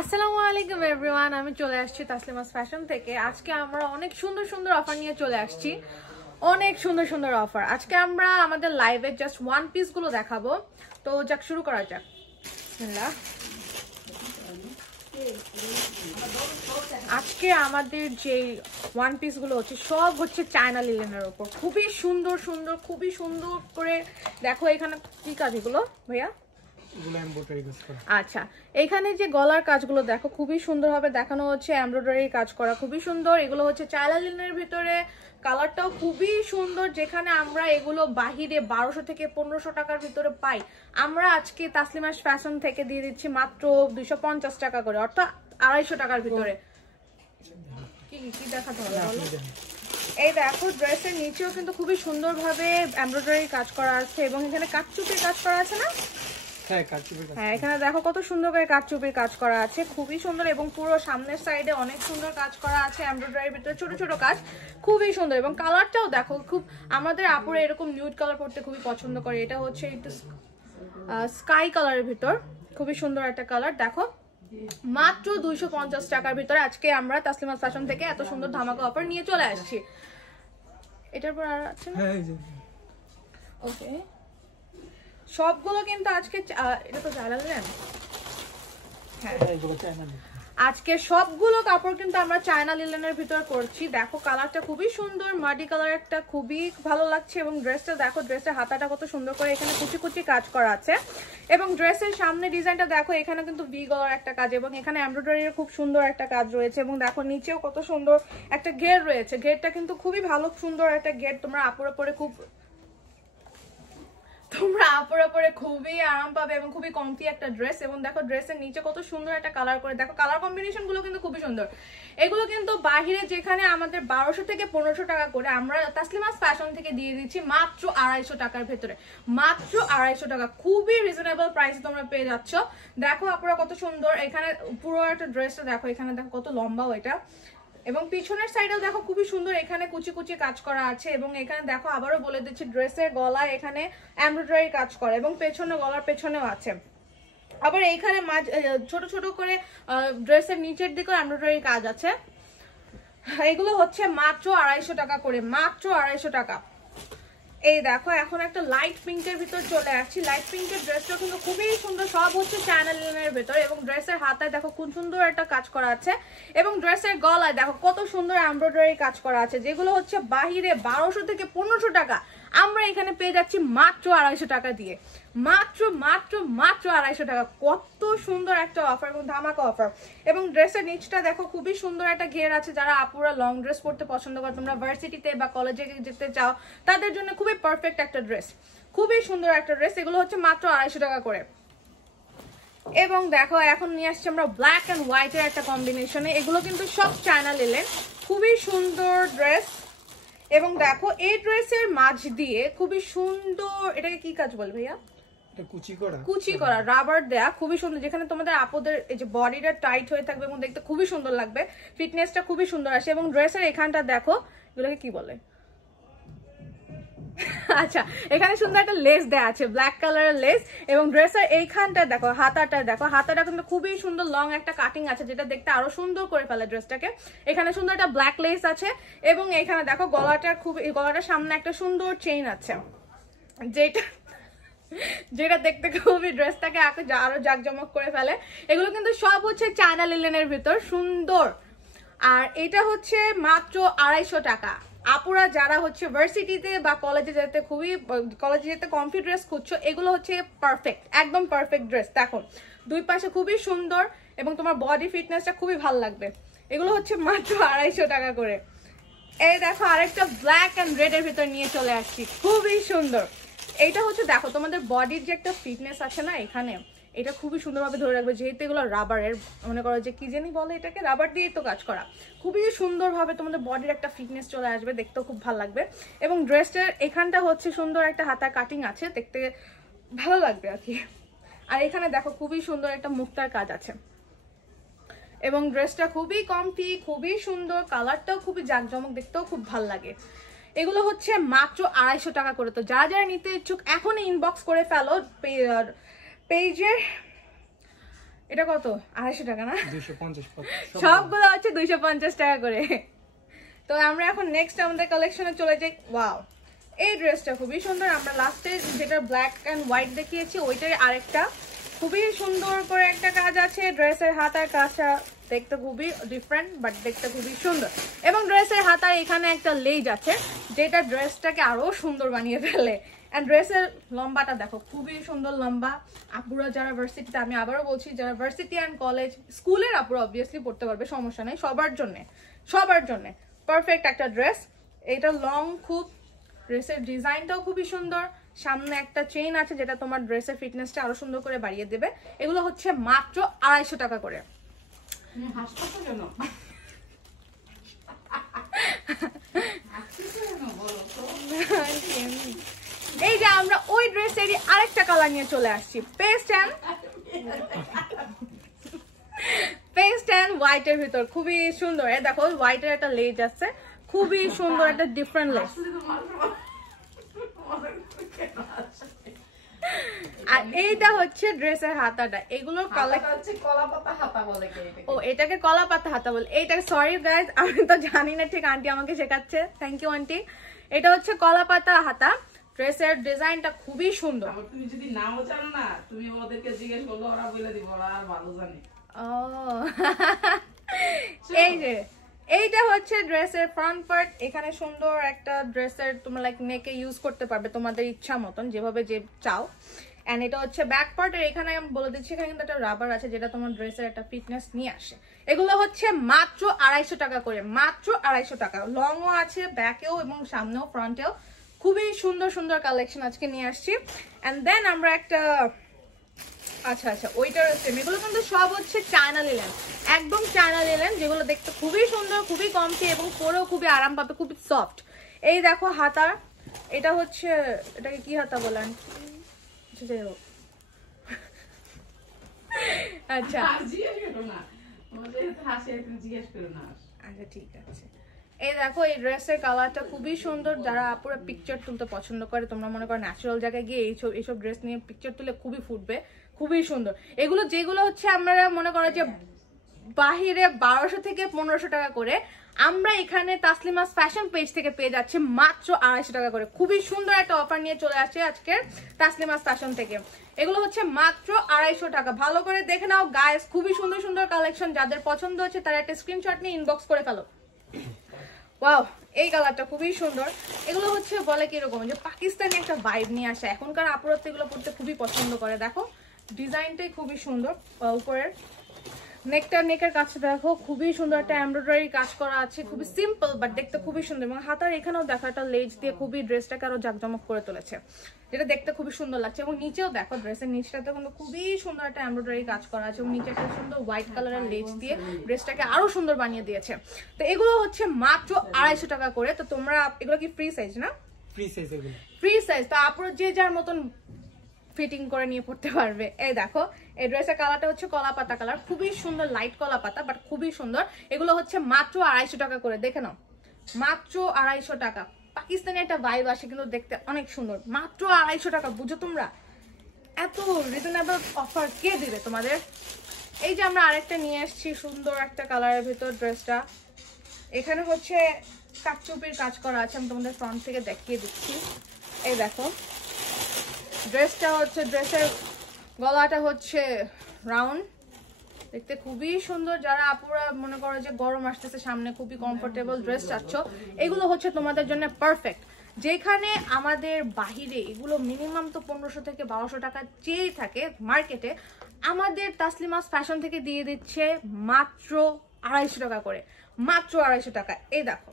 আসসালামু আলাইকুম এভরিওয়ান, আমি চলে আসছি তাসলিমাস ফ্যাশন থেকে। আজকে আমরা অনেক সুন্দর সুন্দর অফার নিয়ে চলে আসছি, অনেক সুন্দর সুন্দর অফার। আজকে আমরা আমাদের লাইভে জাস্ট ওয়ান পিস গুলো দেখাবো। তো যাক, শুরু করা যাক। বিসমিল্লাহ। আজকে আমাদের যে ওয়ান পিস গুলো হচ্ছে সব হচ্ছে চায়না লিলেনের উপর, খুবই সুন্দর সুন্দর, খুবই সুন্দর করে দেখো। এখানে কি কাজ এগুলো ভাইয়া? আচ্ছা, এখানে যে গলার কাজগুলো দেখো, খুবই সুন্দরভাবে দেখানো হচ্ছে, এমব্রয়ডারি কাজ করা, খুবই সুন্দর। এগুলো হচ্ছে চায়না লিনেনের ভিতরে, কালারটাও খুবই সুন্দর। যেখানে আমরা এগুলো বাহিরে 1200 থেকে 1500 টাকার ভিতরে পাই, আমরা আজকে তাসলিমাস ফ্যাশন থেকে দিয়ে দিচ্ছি মাত্র 250 টাকা করে, অর্থাৎ 250 টাকার ভিতরে। কি কি দেখাতে হবে বলো? এই দেখো, ড্রেসের নিচেও কিন্তু খুবই সুন্দরভাবে এমব্রয়ডারি কাজ করা আছে এবং এখানে কাটচুপির কাজ করা আছে না? হ্যাঁ, এখানে দেখো কত সুন্দর করে কাটচুপির কাজ করা আছে, খুবই সুন্দর। এবং পুরো সামনের সাইডে অনেক সুন্দর কাজ করা আছে এমব্রয়ডারির ভিতরে, ছোট ছোট কাজ, খুবই সুন্দর। এবং কালারটাও দেখো, খুব আমাদের আপুরা এরকম নিউড কালার পরতে খুবই পছন্দ করে। এটা হচ্ছে একটু স্কাই কালারের ভিতর, খুবই সুন্দর একটা কালার। দেখো, মাত্র 250 টাকার ভিতরে আজকে আমরা তাসলিমাস ফ্যাশন থেকে এত সুন্দর ধামাকা অফার নিয়ে চলে আসছি। এটার পর আর আছে না? ওকে, সবগুলো কিন্তু আজকে এটা তো চায়না লিনেন। হ্যাঁ, আজকে সবগুলো কাপড় কিন্তু আমরা চায়না লিনেনের ভিতর করছি। দেখো, কালারটা খুবই সুন্দর, মাটি কালার একটা, খুবই ভালো লাগছে। এবং ড্রেসটা দেখো, ড্রেসের হাতাটা কত সুন্দর করে এখানে কুচি কুচি কাজ করা আছে। এবং ড্রেসের সামনে ডিজাইনটা দেখো, এখানে কিন্তু ভি গলার একটা কাজ এবং এখানে এমব্রয়ডারির খুব সুন্দর একটা কাজ রয়েছে। এবং দেখো, নিচেও কত সুন্দর একটা ঘের রয়েছে, ঘেরটা কিন্তু খুবই ভালো, সুন্দর একটা ঘের। তোমরা আপুরা পরে খুবই আরাম পাবে এবং খুবই কমফি একটা ড্রেস। এবং দেখো, ড্রেসের নিচে কত সুন্দর একটা কালার করে, দেখো কালার কম্বিনেশন গুলো কিন্তু খুবই সুন্দর। এগুলো কিন্তু বাহিরে যেখানে আমাদের 1200 থেকে 1500 টাকা করে, আমরা তাসলিমাস ফ্যাশন থেকে দিয়ে দিচ্ছি মাত্র 250 টাকার ভেতরে, মাত্র 250 টাকা। খুবই রিজনেবল প্রাইসে তোমরা পেয়ে যাচ্ছ। দেখো আপুরা কত সুন্দর, এখানে পুরো একটা ড্রেসটা দেখো, এখানে দেখো কত লম্বাও এটা। এবং পিছনের সাইডেও দেখো খুবই সুন্দর, এখানে কুচি কুচি কাজ করা আছে। এবং এখানে দেখো, আবারও বলে দিচ্ছি, ড্রেসের গলায় এখানে এমব্রয়ডারি কাজ করে এবং পেছনে, গলার পেছনেও আছে। আবার এইখানে ছোট ছোট করে ড্রেসের নিচের দিকেও এমব্রয়ডারি কাজ আছে। এগুলো হচ্ছে মাত্র 250 টাকা করে, মাত্র 250 টাকা। এই দেখো, এখন একটা লাইট পিঙ্কের ভিতর চলে আসছি। লাইট পিঙ্কের ড্রেসটা কিন্তু খুবই সুন্দর, সব হচ্ছে চায়না লিনেনের ভিতর। এবং ড্রেসের হাতায় দেখো খুব সুন্দর একটা কাজ করা আছে এবং ড্রেসের গলায় দেখো কত সুন্দর এমব্রয়ডারি কাজ করা আছে। যেগুলো হচ্ছে বাহিরে 1200 থেকে 1500 টাকা, আমরা এখানে পেয়ে যাচ্ছি মাত্র 250 টাকা দিয়ে, মাত্র মাত্র মাত্র 250 টাকা। কত সুন্দর একটা অফার এবং ধামাকা অফার। এবং ড্রেসের নিচটা দেখো, খুবই সুন্দর একটা ঘের আছে। যারা আপুরা লং ড্রেস পরতে পছন্দ করে, তোমরা ভার্সিটিতে বা কলেজে যেতে চাও, তাদের জন্য খুবই পারফেক্ট একটা ড্রেস, খুবই সুন্দর একটা ড্রেস। এগুলো হচ্ছে মাত্র 250 টাকা করে। এবং দেখো, এখন নিয়ে আসছি আমরা ব্ল্যাক অ্যান্ড হোয়াইটের একটা কম্বিনেশনে। এগুলো কিন্তু সব চায়না লিনেন, খুবই সুন্দর ড্রেস। এবং দেখো, এই ড্রেসের মাঝ দিয়ে খুবই সুন্দর, এটাকে কি কাজ বল ভাইয়া? কুচি করা রাবার দেয়া, খুবই সুন্দর। যেখানে তোমাদের আপদের এই যে বডিটা টাইট হয়ে থাকবে এবং দেখতে খুবই সুন্দর লাগবে, ফিটনেসটা খুবই সুন্দর আসে। এবং ড্রেসের এখানটা দেখো, এগুলোকে কি বলে? আচ্ছা, এখানে সুন্দর একটা লেস দেয়া আছে, ব্ল্যাক কালারের লেস। এবং ড্রেসের এইখানটা দেখো, হাতাটা দেখো, হাতাটা কিন্তু খুবই সুন্দর, লং একটা কাটিং আছে, যেটা দেখতে আরো সুন্দর করে ফেলে ড্রেসটাকে। এখানে সুন্দর একটা ব্ল্যাক লেস আছে। এবং এখানে দেখো, গলাটার সামনে একটা সুন্দর চেইন আছে, যেটা দেখতে খুবই ড্রেসটাকে আরো জাঁকজমক করে ফেলে। এগুলো কিন্তু সব হচ্ছে চায়না লিনেনের ভিতর, সুন্দর। আর এটা হচ্ছে মাত্র 250 টাকা। আপুরা যারা হচ্ছে ভার্সিটিতে বা কলেজে যেতে কমফি ড্রেস খুঁজছো, এগুলো হচ্ছে পারফেক্ট, একদম পারফেক্ট ড্রেস। দেখো, দুই পাশে খুবই সুন্দর এবং তোমার বডি ফিটনেসটা খুবই ভালো লাগবে। এগুলো হচ্ছে মাত্র 250 টাকা করে। এই দেখো, আরেকটা ব্ল্যাক অ্যান্ড রেড এর ভিতর নিয়ে চলে আসছি, খুবই সুন্দর। এইটা হচ্ছে দেখো, তোমাদের বডির যে একটা ফিটনেস আছে না, এখানে এটা খুবই সুন্দরভাবে ধরে রাখবে। যেহেতু এগুলো রাবারের, মনে করো যে কি জানি বলে এটাকে, রাবার দিয়েই তো কাজ করা, খুবই সুন্দরভাবে তোমাদের বডির একটা ফিটনেস চলে আসবে, দেখতেও খুব ভালো লাগবে। এবং ড্রেসটার এখানটা হচ্ছে সুন্দর একটা হাতা কাটিং আছে, দেখতে ভালো লাগবে আর কি। আর এখানে দেখো, খুবই সুন্দর একটা মুক্তার কাজ আছে। এবং ড্রেসটা খুবই কমফি, খুবই সুন্দর, কালারটাও খুবই জাঁকজমক, দেখতেও খুব ভালো লাগে। এগুলো হচ্ছে মাত্র 250 টাকা করে। তো যারা যারা নিতে ইচ্ছুক, এখনই ইনবক্স করে ফেলো পেজের এটা কত? 250 টাকা না? 250 সবগুলো হচ্ছে 250 টাকা করে। তো আমরা এখন নেক্সট আমাদের কালেকশনে চলে যাই। ওয়াও, এই ড্রেসটা খুবই সুন্দর। আমরা লাস্টে যেটা ব্ল্যাক অ্যান্ড হোয়াইট দেখিয়েছি ওইটার আরেকটা খুবই সুন্দর করে একটা কাজ আছে। ড্রেসের হাতার কাজটা দেখতে খুবই ডিফারেন্ট, বাট দেখতে খুবই সুন্দর। এবং ড্রেসের হাতার এখানে একটা লেজ আছে যেটা ড্রেসটাকে আরো সুন্দর বানিয়ে ফেলে। অ্যান্ড ড্রেসের লম্বাটা দেখো, খুবই সুন্দর লম্বা। আপুরা যারা ভার্সিটিতে, আমি আবারও বলছি, যারা ভার্সিটি অ্যান্ড কলেজ স্কুলের আপুরা অবভিয়াসলি পড়তে পারবে, সমস্যা নেই, সবার জন্য পারফেক্ট একটা ড্রেস। এটা লং খুব, ড্রেসের ডিজাইনটাও খুবই সুন্দর। সামনে একটা চেইন আছে যেটা তোমার ড্রেসের ফিটনেসটা আরো সুন্দর করে বাড়িয়ে দেবে। এগুলো হচ্ছে মাত্র 250 টাকা করে। এই যে আমরা ওই ড্রেসেরই আরেকটা কালার নিয়ে চলে আসছি, পেস্ট অ্যান্ড হোয়াইটের ভিতর। খুবই সুন্দর। এই দেখো হোয়াইটের একটা লেজ আছে, খুবই সুন্দর একটা ডিফারেন্ট লেজ। আর এইটা হচ্ছে ড্রেসের হাতাটা। এগুলোর কালার হচ্ছে কলাপাতা হাতা বলে। ও, এটাকে কলাপাতা হাতা বলে। এইটাকে, সরি গাইস, আমি তো জানি না ঠিক, আন্টি আমাকে শেখাচ্ছে, থ্যাংক ইউ আন্টি। এটা হচ্ছে কলাপাতা হাতা। ড্রেসের ডিজাইনটা খুবই সুন্দর। তুমি যদি নাও জানো না, তুমি ওদেরকে জিজ্ঞেস করলে ওরা বলে দিব, ওরা আর ভালো জানে। ও, এই যে এইটা হচ্ছে ড্রেসের ফ্রন্ট পার্ট। এখানে সুন্দর একটা ড্রেসের তোমরা লাইক নেকে ইউজ করতে পারবে তোমাদের ইচ্ছা মতন, যেভাবে যে চাও। এন্ড এটা হচ্ছে ব্যাক পার্ট। আর এখানে আমি বলে দিচ্ছি, এখানে কিন্তু একটা রাবার আছে যেটা তোমার ড্রেসের একটা ফিটনেস নিয়ে আসে। এগুলো হচ্ছে মাত্র 250 টাকা করে, মাত্র 250 টাকা। লংও আছে, ব্যাকেও এবং সামনেও, ফ্রন্টেও। খুবই সুন্দর সুন্দর কালেকশন আজকে নিয়ে আসছি। এন্ড দেন আমরা একটা, আচ্ছা ওইটার সেম। এগুলো কিন্তু সব হচ্ছে চায়না লিলেন, একদম চায়না লিলেন, যেগুলো দেখতে খুবই সুন্দর, খুবই কমফি এবং পরেও খুবই আরাম পাবে, খুবই সফট। এই দেখো হাতা, এটা হচ্ছে, এটাকে কি হাতা বলেন? আচ্ছা আচ্ছা, ঠিক আছে। এই দেখো এই ড্রেসের কালারটা খুবই সুন্দর। যারা আপুরা পিকচার তুলতে পছন্দ করে, তোমরা মনে করো ন্যাচারাল জায়গায় গিয়ে এইসব ড্রেস নিয়ে পিকচার তুলে খুবই ফুটবে, খুবই সুন্দর। এগুলো যেগুলো হচ্ছে আমরা মনে করো যে বাহিরে 1200 থেকে 1500 টাকা করে, আমরা এখানে তাসলিমাস ফ্যাশন পেজ থেকে পেয়ে যাচ্ছি মাত্র 250 টাকা করে। খুবই সুন্দর একটা অফার নিয়ে চলে আসছে আজকে তাসলিমাস ফ্যাশন থেকে। এগুলো হচ্ছে মাত্র 250 টাকা। ভালো করে দেখে নাও গাইস, খুবই সুন্দর সুন্দর কালেকশন। যাদের পছন্দ হচ্ছে তারা একটা স্ক্রিনশট নিয়ে ইনবক্স করে ফেলো। ওয়াও, এই কালারটা খুবই সুন্দর। এগুলো হচ্ছে বলে কিরকম, যে পাকিস্তানি একটা ভাইব নিয়ে আসে। এখনকার আপুরা তো এগুলো পড়তে খুবই পছন্দ করে। দেখো ডিজাইনটাই খুবই সুন্দর। উপরের নেকের কাছে দেখো খুবই সুন্দর একটা এমব্রয়ডারি কাজ করা আছে, খুবই সিম্পল বাট দেখতে খুবই সুন্দর। এবং হাতার এখানেও দেখো একটা লেজ দিয়ে খুবই ড্রেসটাকে আরো জাকজমক করে তুলেছে, যেটা দেখতে খুবই সুন্দর লাগছে। এবং নিচেও দেখো ড্রেসের নিচটাতে কিন্তু খুবই সুন্দর একটা এমব্রয়ডারি কাজ করা আছে এবং নিচে একটা সুন্দর হোয়াইট কালারের লেজ দিয়ে ড্রেসটাকে আরো সুন্দর বানিয়ে দিয়েছে। তো এগুলো হচ্ছে মাত্র 250 টাকা করে। তো তোমরা এগুলো কি ফ্রি সাইজ না? Free size. তো আপুরা যে যার মতন ফিটিং করে নিয়ে পড়তে পারবে। এই দেখো এই ড্রেসের কালারটা হচ্ছে কলা পাতা কালার, খুবই সুন্দর, লাইট কলা পাতা বাট খুবই সুন্দর। এগুলো হচ্ছে মাত্র 250 টাকা করে। দেখে নাও, মাত্র 250 টাকা। পাকিস্তানি একটা ভাইব আসে কিন্তু দেখতে অনেক সুন্দর। মাত্র 250 টাকা, বুঝো তোমরা? এত রিজনেবল অফার কে দিবে তোমাদের? এই যে আমরা আরেকটা নিয়ে আসছি সুন্দর একটা কালারের ভিতর ড্রেসটা। এখানে হচ্ছে কাটচুপির কাজ করা আছে, আমি তোমাদের ফ্রন্ট থেকে দেখিয়ে দিচ্ছি। এই দেখো ড্রেসটা হচ্ছে, ড্রেসের গলাটা হচ্ছে রাউন্ড, দেখতে খুবই সুন্দর। যারা আপুরা মনে করো যে গরম আসতেছে সামনে, খুবই কমফোর্টেবল ড্রেস চাচ্ছ, এগুলো হচ্ছে তোমাদের জন্য পারফেক্ট। যেখানে আমাদের বাহিরে এগুলো মিনিমাম তো 1500 থেকে 1200 টাকা চেয়েই থাকে মার্কেটে, আমাদের তাসলিমাস ফ্যাশন থেকে দিয়ে দিচ্ছে মাত্র 250 টাকা করে, মাত্র 250 টাকা। এই দেখো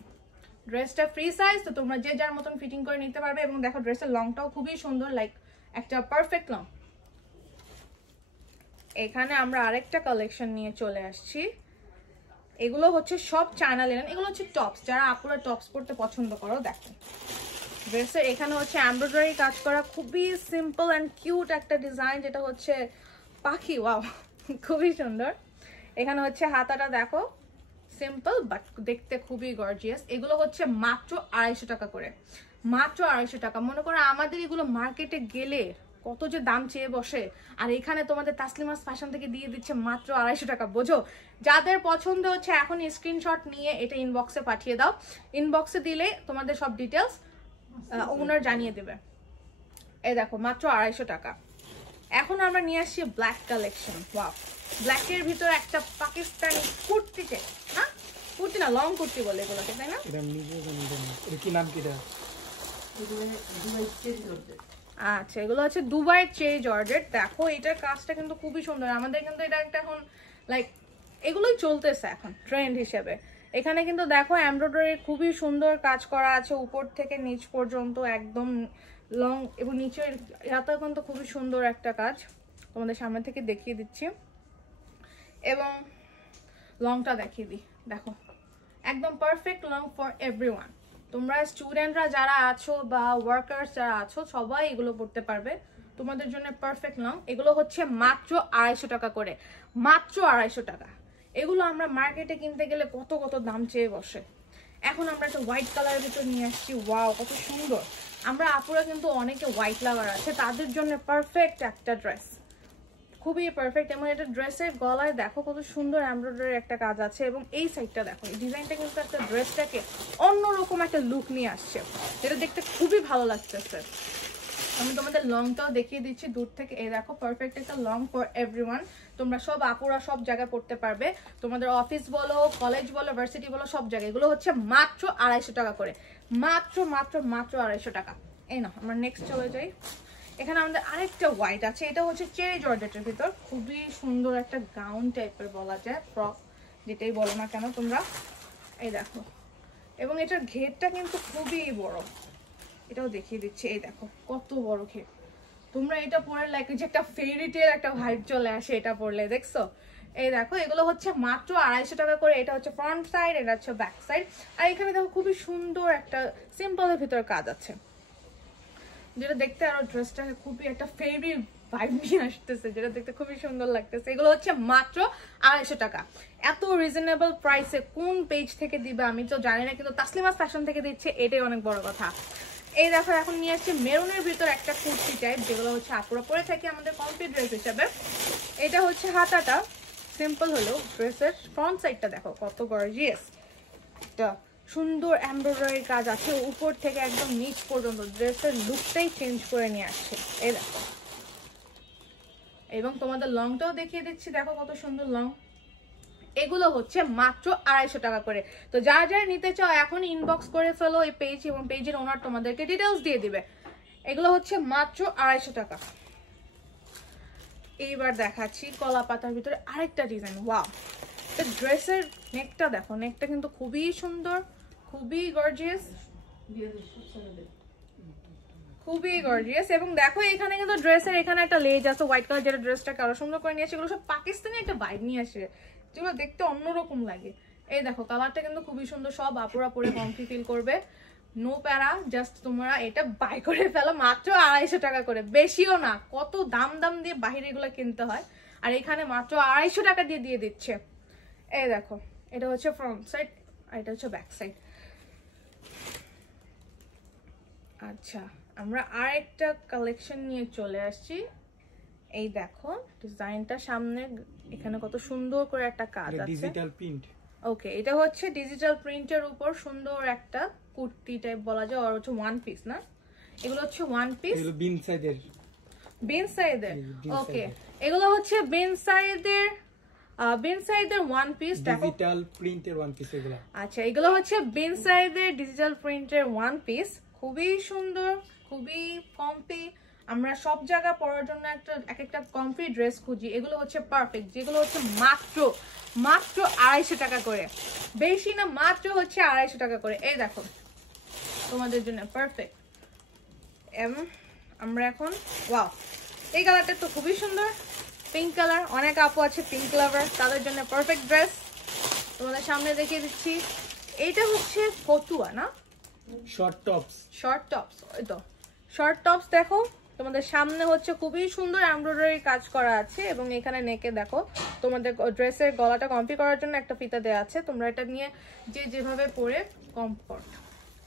ড্রেসটা ফ্রি সাইজ, তো তোমরা যে যার মতন ফিটিং করে নিতে পারবে। এবং দেখো ড্রেসের লংটাও খুবই সুন্দর, লাইক একটা পারফেক্ট লং। এখানে আমরা আরেকটা কালেকশন নিয়ে চলে আসছি। এগুলো হচ্ছে সব চায়না লিনেন, এগুলো হচ্ছে টপস। যারা আপুরা টপস পরতে পছন্দ করো, দেখো ড্রেসের এখানে হচ্ছে এমব্রয়ডারি কাজ করা, খুবই সিম্পল অ্যান্ড কিউট একটা ডিজাইন, যেটা হচ্ছে পাখি। ওয়াও, খুবই সুন্দর। এখানে হচ্ছে হাতাটা দেখো সিম্পল বাট দেখতে খুবই গর্জিয়াস। এগুলো হচ্ছে মাত্র 250 টাকা করে, মাত্র 250 টাকা। মনে করো আমাদের এগুলো মার্কেটে গেলে কত যে দাম চেয়ে বসে, আর এখানে তোমাদের তাসলিমাস ফ্যাশন থেকে দিয়ে দিচ্ছে মাত্র 250 টাকা। বোঝো, যাদের পছন্দ হচ্ছে এখন স্ক্রিনশট নিয়ে এটা ইনবক্সে পাঠিয়ে দাও। ইনবক্সে দিলে তোমাদের সব ডিটেলস ওনার জানিয়ে দেবে। এই দেখো মাত্র 250 টাকা। এখন আমরা নিয়ে আসছি ব্ল্যাক কালেকশন। ওয়াও, ব্ল্যাকের ভিতরে একটা পাকিস্তানি কুর্তি, হ্যাঁ কুর্তি না, লং কুর্তি বলে এগুলোকে, তাই না? কি নাম কি? আচ্ছা, এগুলো হচ্ছে দুবাই চেরি জর্জেট। দেখো এটার কাজটা কিন্তু খুবই সুন্দর। আমাদের কিন্তু এটা একটা এখন লাইক এগুলোই চলতেছে এখন ট্রেন্ড হিসেবে। এখানে কিন্তু দেখো এমব্রয়ডারি খুবই সুন্দর কাজ করা আছে, উপর থেকে নিচ পর্যন্ত একদম লং, এবং নিচের ইয়াতেও কিন্তু খুবই সুন্দর একটা কাজ। তোমাদের সামনে থেকে দেখিয়ে দিচ্ছি এবং লংটা দেখিয়ে দিই। দেখো একদম পারফেক্ট লং ফর এভরিওয়ান। তোমরা স্টুডেন্টরা যারা আছো বা ওয়ার্কার্স যারা আছো সবাই এগুলো পড়তে পারবে, তোমাদের জন্য পারফেক্ট লং। এগুলো হচ্ছে মাত্র 250 টাকা করে, মাত্র 250 টাকা। এগুলো আমরা মার্কেটে কিনতে গেলে কত কত দাম চেয়ে বসে। এখন আমরা একটা হোয়াইট কালারের ভিতর নিয়ে আসছি। ওয়াও, কত সুন্দর। আমরা আপুরা কিন্তু অনেকে হোয়াইট লাভার আছে, তাদের জন্য পারফেক্ট একটা ড্রেস, খুবই পারফেক্ট। এবং এটা ড্রেসের গলায় দেখো কত সুন্দর এমব্রয়ডারি একটা কাজ আছে, এবং এই সাইডটা দেখো, এই ডিজাইনটা কিন্তু একটা ড্রেসটাকে অন্যরকম একটা লুক নিয়ে আসছে, যেটা দেখতে খুবই ভালো লাগতেছে। আমি তোমাদের লংটাও দেখিয়ে দিচ্ছি দূর থেকে। এই দেখো পারফেক্ট একটা লং ফর এভরিওয়ান। তোমরা সব আপুরা সব জায়গায় পড়তে পারবে, তোমাদের অফিস বলো, কলেজ বলো, ভার্সিটি বলো, সব জায়গায়। এগুলো হচ্ছে মাত্র 250 টাকা করে, মাত্র মাত্র মাত্র 250 টাকা। এই না, আমরা নেক্সট চলে যাই। এখানে আমাদের আরেকটা হোয়াইট আছে, এটা হচ্ছে চেরি জর্জেটের ভিতর, খুবই সুন্দর একটা গাউন টাইপের বলা যায়, ফ্রক যেটাই বলো না কেন তোমরা। এই দেখো, এবং এটার ঘেরটা কিন্তু খুবই বড়, এটাও দেখিয়ে দিচ্ছি। এই দেখো কত বড় ঘের। তোমরা এটা পরে লাইক যে একটা ফেরি টেল একটা ভাইব চলে আসে এটা পরলে, দেখছো? এই দেখো এগুলো হচ্ছে মাত্র 250 টাকা করে। এটা হচ্ছে ফ্রন্ট সাইড, এটা হচ্ছে ব্যাক সাইড। আর এখানে দেখো খুবই সুন্দর একটা সিম্পলের ভিতরে কাজ আছে, যেটা দেখতে আরো ড্রেসটাকে খুবই একটা ফেরি ভাইব নিয়ে আসতেছে, যেটা দেখতে খুবই সুন্দর লাগতেছে। এগুলো হচ্ছে মাত্র 250 টাকা। এত রিজনেবল প্রাইসে কোন পেজ থেকে দিবে আমি তো জানি না, কিন্তু তাসলিমাস ফ্যাশন থেকে দিচ্ছে, এটাই অনেক বড় কথা। এই দেখো এখন নিয়ে আসছে মেরুনের ভিতর একটা কুর্তি টাইপ, যেগুলো হচ্ছে আপুরা পরে থাকে আমাদের কমপ্লিট ড্রেস হিসাবে। এটা হচ্ছে হাতাটা সিম্পল হলো, ড্রেসের ফ্রন্ট সাইডটা দেখো কত গর্জিয়াস, একটা সুন্দর এমব্রয়ডারি কাজ আছে উপর থেকে একদম নিচ পর্যন্ত, ড্রেসের লুকটাই চেঞ্জ করে নিয়ে আসছে। এই দেখো, এবং তোমাদের লংটাও দেখিয়ে দিচ্ছি, দেখো কত সুন্দর লং। এগুলো হচ্ছে মাত্র 250 টাকা করে। তো যারা যারা নিতে চাও এখন ইনবক্স করে ফেলো এই পেজ, এবং পেজের ওনার তোমাদেরকে ডিটেলস দিয়ে দিবে। এগুলো হচ্ছে মাত্র 250 টাকা। এইবার দেখাচ্ছি কলা পাতার ভিতরে আরেকটা ডিজাইন। ওয়াও, ড্রেসের নেকটা দেখো, নেকটা কিন্তু খুবই সুন্দর, খুবই গর্জিয়াস, খুবই গর্জিয়াস। এবং দেখো এখানে কিন্তু ড্রেসের এখানে একটা লেজ আছে হোয়াইট কালার, যেটা ড্রেসটাকে আরো সুন্দর করে নিয়ে আসে। এগুলো সব পাকিস্তানি একটা ভাইব নিয়ে আসে, যেগুলো দেখতে অন্যরকম লাগে। এই দেখো কালারটা কিন্তু খুবই সুন্দর, সব আপুরা পরে কমফি ফিল করবে, নো প্যারা। জাস্ট তোমরা এটা বাই করে ফেলো মাত্র 250 টাকা করে, বেশিও না। কত দাম দাম দিয়ে বাহিরে এগুলো কিনতে হয়, আর এখানে মাত্র 250 টাকা দিয়ে দিয়ে দিচ্ছে। এই দেখো এটা হচ্ছে ফ্রন্ট সাইড, আর এটা হচ্ছে ব্যাক সাইড। আচ্ছা, আমরা আরেকটা কালেকশন নিয়ে চলে আসছি। এই দেখো ডিজাইনটা সামনে, এখানে কত সুন্দর করে একটা কাজ আছে, ডিজিটাল প্রিন্ট। ওকে, এটা হচ্ছে ডিজিটাল প্রিন্টের উপর সুন্দর একটা কুর্তি টাইপ বলা যায়, আর হচ্ছে ওয়ান পিস না, এগুলো হচ্ছে ওয়ান পিস, এগুলো বিন সাইজের, বিন সাইজের। ওকে, এগুলো হচ্ছে বিন সাইজের, বিন সাইজের ওয়ান পিস, ডিজিটাল প্রিন্টের ওয়ান পিস এগুলো। আচ্ছা, এগুলো হচ্ছে বিন সাইজের ডিজিটাল প্রিন্টের ওয়ান পিস, খুবই সুন্দর, খুবই কমফি। আমরা সব জায়গায় পরার জন্য এক একটা কমফি ড্রেস খুঁজি, এগুলো হচ্ছে পারফেক্ট, যেগুলো হচ্ছে মাত্র মাত্র 250 টাকা করে, বেশি না, মাত্র হচ্ছে 250 টাকা করে। এই দেখো তোমাদের জন্য পারফেক্ট। এবং আমরা এখন ওয়াও, এই কালারটা তো খুবই সুন্দর, পিঙ্ক কালার, অনেক আপু আছে পিঙ্ক লাভার, তাদের জন্য পারফেক্ট ড্রেস। তোমাদের সামনে দেখিয়ে দিচ্ছি, এইটা হচ্ছে ফতুয়া না, শর্ট টপস, শর্ট টপস, ওই তো শর্ট টপস। দেখো তোমাদের সামনে হচ্ছে খুবই সুন্দর এমব্রয়ডারি কাজ করা আছে, এবং এখানে নেকে দেখো তোমাদের ড্রেসের গলাটা কমফি করার জন্য একটা ফিতা দেওয়া আছে, তোমরা এটা নিয়ে যে যেভাবে পরে কমফর্ট।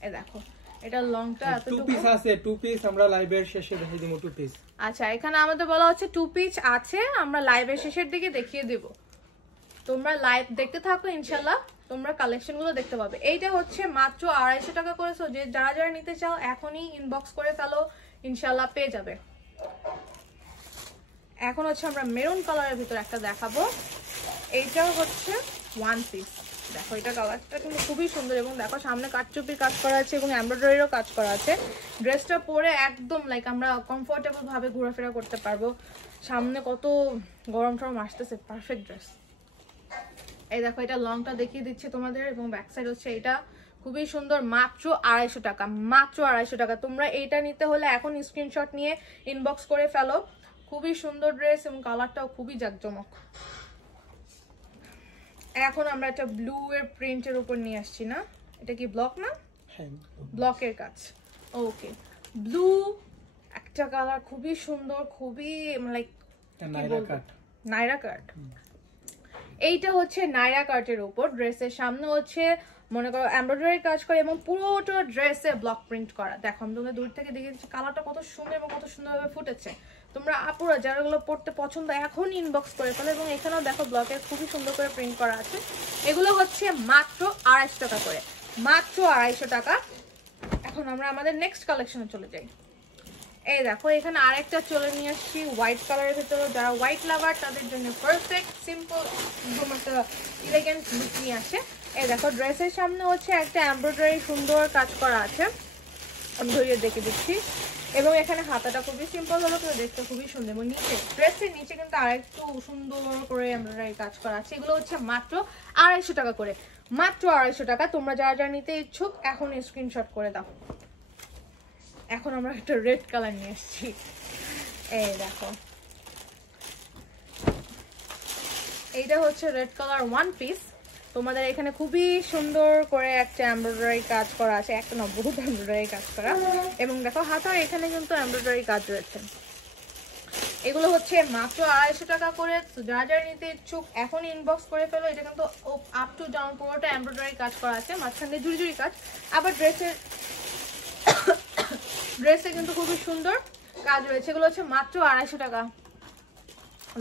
এ দেখো এটা লংটা টু এতটুকু। পিস আছে, টু পিস আমরা লাইভের শেষে দেখিয়ে দিব টু পিস। আচ্ছা এখানে আমাদের বলা হচ্ছে 2 পিস আছে, আমরা লাইভের শেষের দিকে দেখিয়ে দেব। তোমরা লাইভ দেখতে থাকো, ইনশাআল্লাহ তোমরা কালেকশনগুলো দেখতে পাবে। এইটা হচ্ছে মাত্র 250 টাকা করে। সো যে যারা যারা নিতে চাও এখনই ইনবক্স করে ফেলো, ইনশাআল্লাহ পেয়ে যাবে। এখন হচ্ছে আমরা মেরুন কালারের ভিতর একটা দেখাবো। এইটাও হচ্ছে ওয়ান পিস। দেখো এটা কালারটা কিন্তু খুবই সুন্দর এবং দেখো সামনে কাটচুপির কাজ করা আছে এবং এমব্রয়ডারিরও কাজ করা আছে। ড্রেসটা পরে একদম লাইক আমরা কমফোর্টেবল ভাবে ঘোরাফেরা করতে পারবো। সামনে কত গরম টরম আসতেছে, পারফেক্ট ড্রেস। এই দেখো এটা লংটা দেখিয়ে দিচ্ছে তোমাদের এবং ব্যাক সাইড হচ্ছে এটা খুবই সুন্দর। মাত্র 250 টাকা, মাত্র 250 টাকা। তোমরা এইটা নিতে হলে এখন স্ক্রিনশট নিয়ে ইনবক্স করে ফেলো। খুবই সুন্দর ড্রেস এবং কালারটাও খুবই জাঁকজমক। এখন আমরা একটা ব্লু এর প্রিন্টের উপর নিয়ে আসছি না, এটা কি ব্লক না? হ্যাঁ, ব্লকের কাজ। ওকে, ব্লু একটা কালার খুবই সুন্দর, খুবই লাইক নাইরা কাট। নাইরা কাট। এইটা হচ্ছে নাইরা কাটের উপর। ড্রেসের সামনে হচ্ছে মনে করো এমব্রয়ডারি কাজ করে এবং পুরোটা ড্রেসে ব্লক প্রিন্ট করা। দেখো আমি তোমাদের দূর থেকে দেখে দিচ্ছি কালারটা কত সুন্দর এবং কত সুন্দরভাবে ফুটেছে। তোমরা আপুরা যারা এগুলো পড়তে পছন্দ এখন ইনবক্স করে ফেলো। এবং এখানেও দেখো ব্লকের খুবই সুন্দর করে প্রিন্ট করা আছে। এগুলো হচ্ছে মাত্র 250 টাকা করে, মাত্র 250 টাকা। এখন আমরা আমাদের নেক্সট কালেকশনে চলে যাই। এই দেখো এখানে আরেকটা চলে নিয়ে আসছি হোয়াইট কালারের ভিতরে। যারা হোয়াইট লাভার তাদের জন্য পারফেক্ট সিম্পল একদম একটা ইলেগেন্ট লুক নিয়ে আসে। এই দেখো ড্রেসের সামনে হচ্ছে একটা এমব্রয়ডারি সুন্দর কাজ করা আছে, আমি ধরিয়ে দেখে দিচ্ছি। এবং এখানে হাতাটা খুবই সিম্পল হলো কিন্তু দেখতে খুবই সুন্দর। এবং নিচে ড্রেসের নিচে কিন্তু আরেকটু সুন্দর করে এমব্রয়ডারি কাজ করা আছে। এগুলো হচ্ছে মাত্র 250 টাকা করে, মাত্র 250 টাকা। তোমরা যারা যারা নিতে ইচ্ছুক এখন স্ক্রিনশট করে দাও। এখন আমরা একটা রেড কালার নিয়ে এসেছি। এই দেখো এইটা হচ্ছে রেড কালার ওয়ান পিস। তোমাদের এখানে খুবই সুন্দর করে একটা এমব্রয়ডারি কাজ করা আছে, একটা না বহুত এমব্রয়ডারি কাজ করা। এবং দেখো হাতার এখানে কিন্তু এমব্রয়ডারি কাজ রয়েছে। এগুলো হচ্ছে মাত্র 250 টাকা করে। যারা যারা নিতে ইচ্ছুক এখন ইনবক্স করে ফেলো। এটা কিন্তু আপ টু ডাউন পুরোটা এমব্রয়ডারি কাজ করা আছে, মাঝখানে জুড়ি জুড়ি কাজ। আবার ড্রেসে কিন্তু খুবই সুন্দর কাজ রয়েছে। এগুলো হচ্ছে মাত্র 250 টাকা।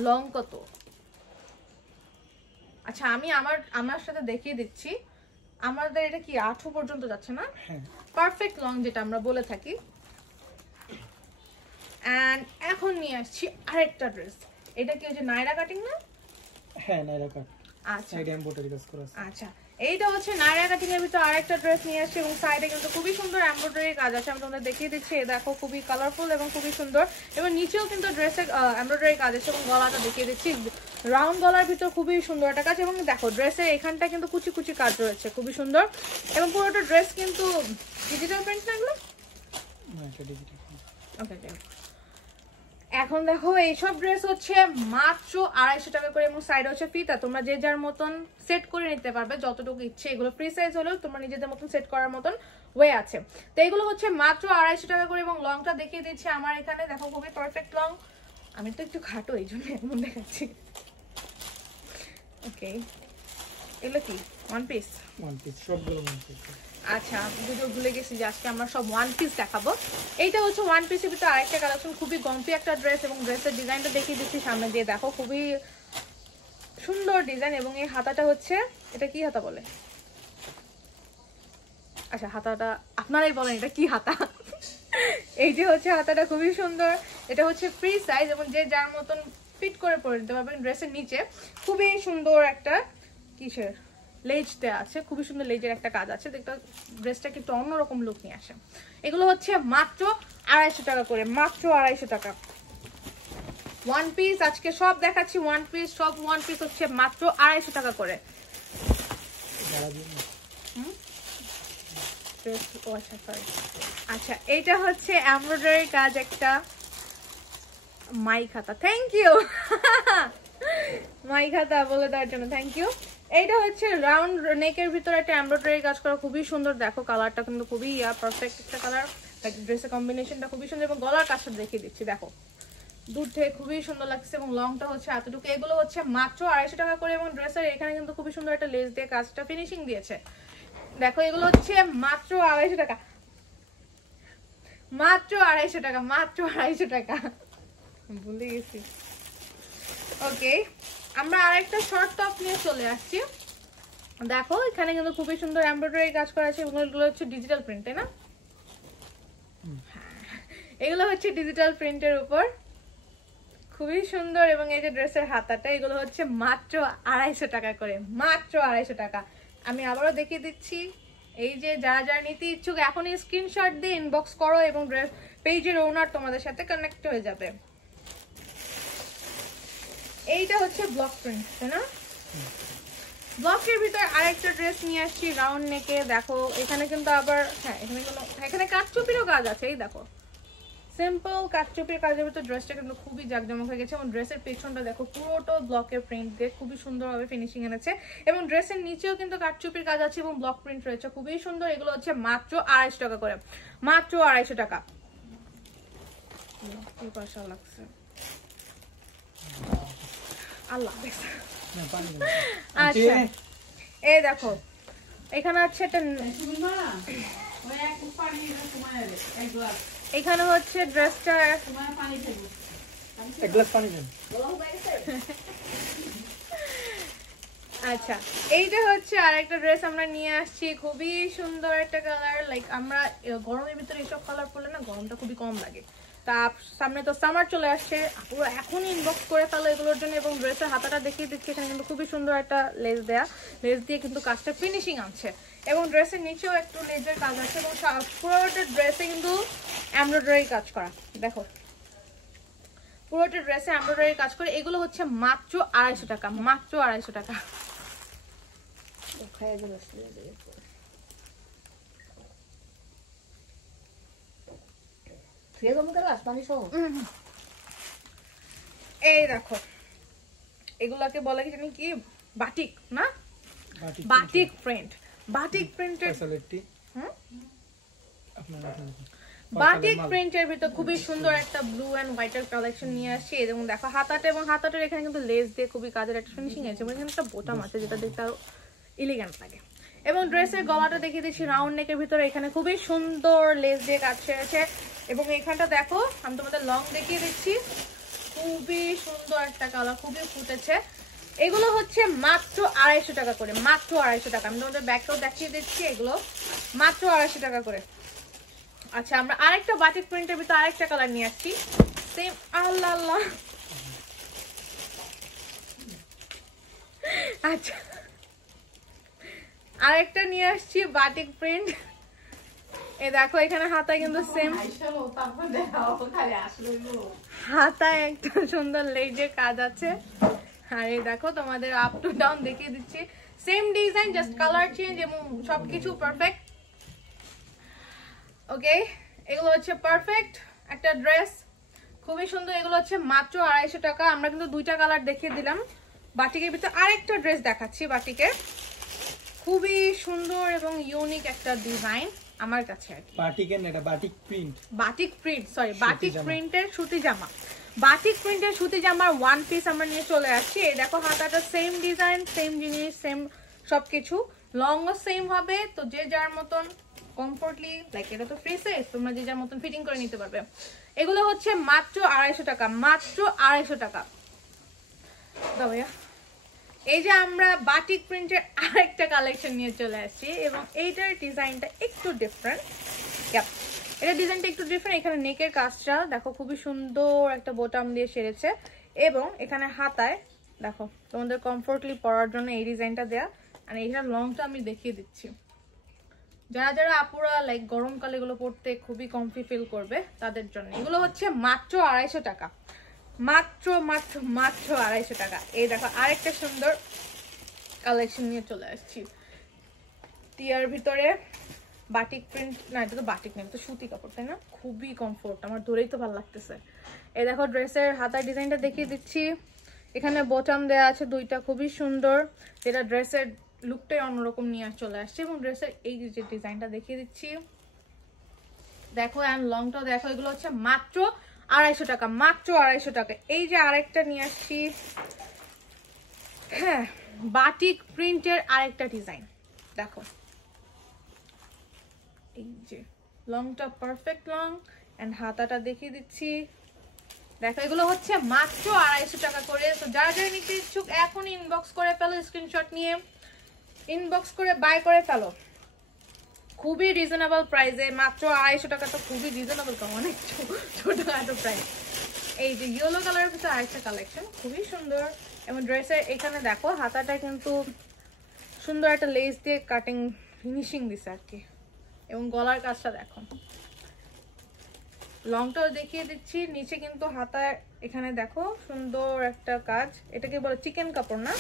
লং কত? আচ্ছা আমি আমার সাথে দেখিয়ে দিচ্ছি। আমাদের এটা কি 8 পর্যন্ত যাচ্ছে না? হ্যাঁ, পারফেক্ট লং যেটা আমরা বলে থাকি। এন্ড এখন নিয়ে আসছি আরেকটা ড্রেস। এটা কি ওই যে নাইরা কাটিং না? হ্যাঁ নাইরা কাট। আচ্ছা সাইডে এমব্রয়ডারি কাজ করা আছে। আচ্ছা এইটা হচ্ছে নাইরা কাটিং এর ভিতর আরেকটা ড্রেস নিয়ে আসছে এবং সাইডে কিন্তু খুবই সুন্দর এমব্রয়ডারি কাজ আছে। আমি তোমাদের দেখিয়ে দিচ্ছি। দেখো খুবই কালারফুল এবং খুবই সুন্দর। এবং নিচেও কিন্তু ড্রেসে এমব্রয়ডারি কাজ আছে এবং গলাটা দেখিয়ে দিচ্ছি। রাউন্ড গলার ভিতর খুবই সুন্দর একটা কাজ। এবং দেখো ড্রেসের এখানটা কিন্তু কুচি কুচি কাজ রয়েছে, খুবই সুন্দর। এবং পুরোটা ড্রেস কিন্তু ডিজিটাল প্রিন্ট না এগুলো? না, এটা ডিজিটাল। ওকে। এখন দেখো এইসব ড্রেস হচ্ছে মাত্র 250 টাকা করে এবং সাইড হচ্ছে ফিতা। তোমরা যে যার মতন সেট করে নিতে পারবে যতটুকু ইচ্ছে। এগুলো ফ্রি সাইজ হলেও তোমরা নিজেদের মতন সেট করার মতন ওয়ে আছে। তো এগুলো হচ্ছে মাত্র 250 টাকা করে এবং লংটা দেখিয়ে দিচ্ছি আমার এখানে। দেখো খুবই পারফেক্ট লং। আমি তো একটু খাটো এই জন্য এমন দেখাচ্ছি। ওকে, এগুলো কি ওয়ান পিস? ওয়ান পিস, সবগুলো ওয়ান পিস। আচ্ছা দুটো ভুলে গেছি যে আজকে আমরা সব ওয়ান পিস দেখাবো। এইটা হচ্ছে ওয়ান পিসের ভিতরে আরেকটা কালেকশন, খুবই গম্পি একটা ড্রেস এবং ড্রেসের ডিজাইনটা দেখিয়ে দিচ্ছি সামনে দিয়ে। দেখো খুবই সুন্দর ডিজাইন এবং এই হাতাটা হচ্ছে, এটা কি হাতা বলে? আচ্ছা হাতাটা আপনারাই বলেন এটা কি হাতা। এই যে হচ্ছে হাতাটা খুবই সুন্দর। এটা হচ্ছে ফ্রি সাইজ এবং যে যার মতন ফিট করে পরে নিতে পারবেন। ড্রেসের নিচে খুবই সুন্দর একটা কিসের লেজ দেওয়া আছে, খুবই সুন্দর লেজের একটা কাজ আছে। দেখতে ড্রেসটাকে একটু অন্যরকম লুক নিয়ে আসে। এগুলো হচ্ছে মাত্র 250 টাকা করে, মাত্র 250 টাকা। ওয়ান পিস আজকে সব দেখাচ্ছি, ওয়ান পিস সব ওয়ান পিস হচ্ছে মাত্র 250 টাকা করে। আচ্ছা এইটা হচ্ছে এমব্রয়ডারি কাজ একটা মাই খাতা। থ্যাংক ইউ মাই খাতা বলে দেওয়ার জন্য থ্যাংক ইউ। এইটা হচ্ছে রাউন্ড নেকের ভিতরে একটা এমব্রয়ডারি কাজ করা, খুবই সুন্দর। দেখো কালারটা কিন্তু খুবই পারফেক্ট একটা কালার। ড্রেসের কম্বিনেশনটা খুবই সুন্দর এবং গলার কাজটা দেখিয়ে দিচ্ছি। দেখো দূর থেকে খুবই সুন্দর লাগছে এবং লংটা হচ্ছে এতটুকু। এগুলো হচ্ছে মাত্র 250 টাকা করে এবং ড্রেসের এখানে কিন্তু খুবই সুন্দর একটা লেস দিয়ে কাজটা ফিনিশিং দিয়েছে। দেখো এগুলো হচ্ছে মাত্র 250 টাকা। মাত্র 250 টাকা, মাত্র 250 টাকা, ভুলে গেছি। ওকে, আমরা আরেকটা শর্ট টপ নিয়ে চলে আসছি। দেখো এখানে কিন্তু খুবই সুন্দর এমব্রয়ডারি কাজ করা আছে, এগুলো হচ্ছে ডিজিটাল প্রিন্ট, তাই না? এগুলো হচ্ছে ডিজিটাল প্রিন্টের উপর, খুবই সুন্দর। এবং এই যে ড্রেসের হাতাটা, এগুলো হচ্ছে মাত্র 250 টাকা করে, মাত্র 250 টাকা। আমি আবারও দেখিয়ে দিচ্ছি। এই যে যারা যারা নিতে ইচ্ছুক এখনই স্ক্রিনশট দিয়ে ইনবক্স করো এবং পেজের ওনার তোমাদের সাথে কানেক্ট হয়ে যাবে। এইটা হচ্ছে ব্লক প্রিন্ট, তাই না? ব্লকের ভিতর আরেকটা ড্রেস নিয়ে আসছি রাউন্ড নেকে। দেখো এখানে কিন্তু আবার হ্যাঁ এখানে কাঠচুপিরও কাজ আছে। এই দেখো সিম্পল কাঠচুপির কাজের ভিতর ড্রেসটা কিন্তু খুবই জাঁকজমক হয়ে গেছে। এবং ড্রেসের পেছনটা দেখো পুরোটা ব্লকের প্রিন্ট দিয়ে খুবই সুন্দরভাবে ফিনিশিং এনেছে। এবং ড্রেসের নিচেও কিন্তু কাঠচুপির কাজ আছে এবং ব্লক প্রিন্ট রয়েছে, খুবই সুন্দর। এগুলো হচ্ছে মাত্র 250 টাকা করে, মাত্র 250 টাকা। লাগছে আল্লাহ। আচ্ছা এই দেখো এখানে আছে একটা, এখানে হচ্ছে ড্রেসটা এক গ্লাস পানি দেন। আচ্ছা এইটা হচ্ছে আরেকটা ড্রেস আমরা নিয়ে আসছি, খুবই সুন্দর একটা কালার। লাইক আমরা গরমের ভিতরে এসব কালার পরলে না গরমটা খুবই কম লাগে। তা সামনে তো সামার চলে আসছে, পুরো এখনই ইনবক্স করে ফেলো এগুলোর জন্য। এবং ড্রেসের হাতাটা দেখিয়ে দিচ্ছি, এখানে কিন্তু খুবই সুন্দর একটা লেস দেয়া, লেস দিয়ে কিন্তু কাজটা ফিনিশিং আছে। এবং ড্রেসের নিচেও একটু লেজের কাজ আছে এবং পুরোটা ড্রেসে কিন্তু এমব্রয়ডারি কাজ করা। দেখো পুরোটা ড্রেসে এমব্রয়ডারি কাজ করে। এগুলো হচ্ছে মাত্র 250 টাকা, মাত্র 250 টাকা। এই দেখো এগুলাকে বলে কি জানি কি, বাটিক না, বাটিক প্রিন্ট, বাটিক প্রিন্টের বাটিক প্রিন্টের ভিতর খুবই সুন্দর একটা ব্লু এন্ড হোয়াইটের কালেকশন নিয়ে আসছি। এবং দেখো হাতাটা, এবং হাতাটার এখানে কিন্তু লেস দিয়ে খুবই কাজের একটা ফিনিশিং আছে। এবং এখানে একটা বোতাম আছে যেটা দেখতে আরো এলিগেন্ট লাগে। এবং ড্রেসের গলাটা দেখিয়ে দিচ্ছি রাউন্ড নেকের ভিতরে, এখানে খুবই সুন্দর লেস দিয়ে কাজ করেছে। এবং এখানটা দেখো আমি তোমাদের লং দেখিয়ে দিচ্ছি, খুবই সুন্দর একটা কালার, খুবই ফুটেছে। এগুলো হচ্ছে মাত্র 250 টাকা করে, মাত্র 250 টাকা। আমি তোমাদের ব্যাগটাও দেখিয়ে দিচ্ছি, এগুলো মাত্র 250 টাকা করে। আচ্ছা আমরা আরেকটা বাটিক প্রিন্টের ভিতরে আরেকটা কালার নিয়ে আসছি, সেম। আল্লাহ আল্লাহ। আচ্ছা আরেকটা নিয়ে আসছি বাটিক প্রিন্ট। এই দেখো এখানে হাতায় কিন্তু সেম, হাতায় একটা সুন্দর লেজের কাজ আছে। আর এই দেখো তোমাদের আপ টু ডাউন দেখিয়ে দিচ্ছি, same design just colour change এবং সবকিছু পারফেক্ট। ওকে এগুলো হচ্ছে পারফেক্ট একটা ড্রেস, খুবই সুন্দর। এগুলো হচ্ছে মাত্র 250 টাকা। আমরা কিন্তু দুইটা কালার দেখিয়ে দিলাম। বাটিকের ভিতরে আরেকটা ড্রেস দেখাচ্ছি, বাটিকের খুবই সুন্দর এবং ইউনিক একটা ডিজাইন আমার কাছে আর কি। বাটিকের না, এটা batik print, batik print sorry batik প্রিন্টের সুতি জামা, বাটিক প্রিন্টের সুতি জামার ওয়ান পিস আমরা নিয়ে চলে আসছি। এই দেখো হাতাটা সেম ডিজাইন, সেম জিনিস, সেম সবকিছু, লং ও সেম হবে। তো যে যার মতন কমফোর্টলি, লাইক এটা তো ফ্রি সাইজ, তোমরা যে যার মতন ফিটিং করে নিতে পারবে। এগুলো হচ্ছে মাত্র 250 টাকা, মাত্র 250 টাকা। দাও ভাইয়া। এই যে আমরা বাটিক প্রিন্টের আরেকটা কালেকশন নিয়ে চলে আসছি এবং এইটার ডিজাইনটা একটু ডিফারেন্ট। এটা ডিজাইনটা একটু ডিফারেন্ট। এখানে নেকের কাজটা দেখো খুবই সুন্দর একটা বোতাম দিয়ে সেরেছে। এবং এখানে হাতায় দেখো তোমাদের কমফোর্টলি পরার জন্য এই ডিজাইনটা দেয়া। আর এইটার লংটা আমি দেখিয়ে দিচ্ছি, যারা যারা আপুরা লাইক গরমকালে এগুলো পরতে খুবই কমফি ফিল করবে তাদের জন্য। এগুলো হচ্ছে মাত্র 250 টাকা, মাত্র মাত্র মাত্র 250 টাকা। এই দেখো আরেকটা সুন্দর কালেকশন নিয়ে চলে আসছি, টিয়ার ভিতরে বাটিক প্রিন্ট। না এটা তো বাটিক না, এটা তো সুতি কাপড়, তাই না? খুবই কমফোর্ট, আমার ধরেই তো ভালো লাগতেছে। এই দেখো ড্রেসের হাতার ডিজাইনটা দেখিয়ে দিচ্ছি, এখানে বোতাম দেওয়া আছে দুইটা, খুবই সুন্দর, যেটা ড্রেসের লুকটাই অন্যরকম নিয়ে চলে আসছে। এবং ড্রেসের এই যে ডিজাইনটা দেখিয়ে দিচ্ছি দেখো, অ্যান্ড লংটাও দেখো। এগুলো হচ্ছে মাত্র 250 টাকা, মাত্র 250 টাকা। এই যে আরেকটা নিয়ে আসছি, হ্যাঁ বাটিক প্রিন্টের আরেকটা ডিজাইন দেখো, এই যে লংটা পারফেক্ট লং এন্ড হাতাটা দেখিয়ে দিচ্ছি। দেখো এগুলো হচ্ছে মাত্র 250 টাকা করে। তো যারা যারা নিতে ইচ্ছুক এখনই ইনবক্স করে ফেলো, স্ক্রিনশট নিয়ে ইনবক্স করে বাই করে ফেলো। খুবই রিজনেবল প্রাইসে, মাত্র 250 টাকা। তো খুবই রিজনেবল, অনেক ছোটখাটো প্রাইস। এই যে ইয়েলো কালারের ভিতরে আরেকটা কালেকশন, খুবই সুন্দর। এবং ড্রেসের এখানে দেখো হাতাটা কিন্তু সুন্দর একটা লেস দিয়ে কাটিং ফিনিশিং দিছে আর কি। এবং গলার কাজটা দেখো, লংটাও দেখিয়ে দিচ্ছি। নিচে কিন্তু হাতার এখানে দেখো সুন্দর একটা কাজ, এটাকে বলে চিকেন কাপড় না,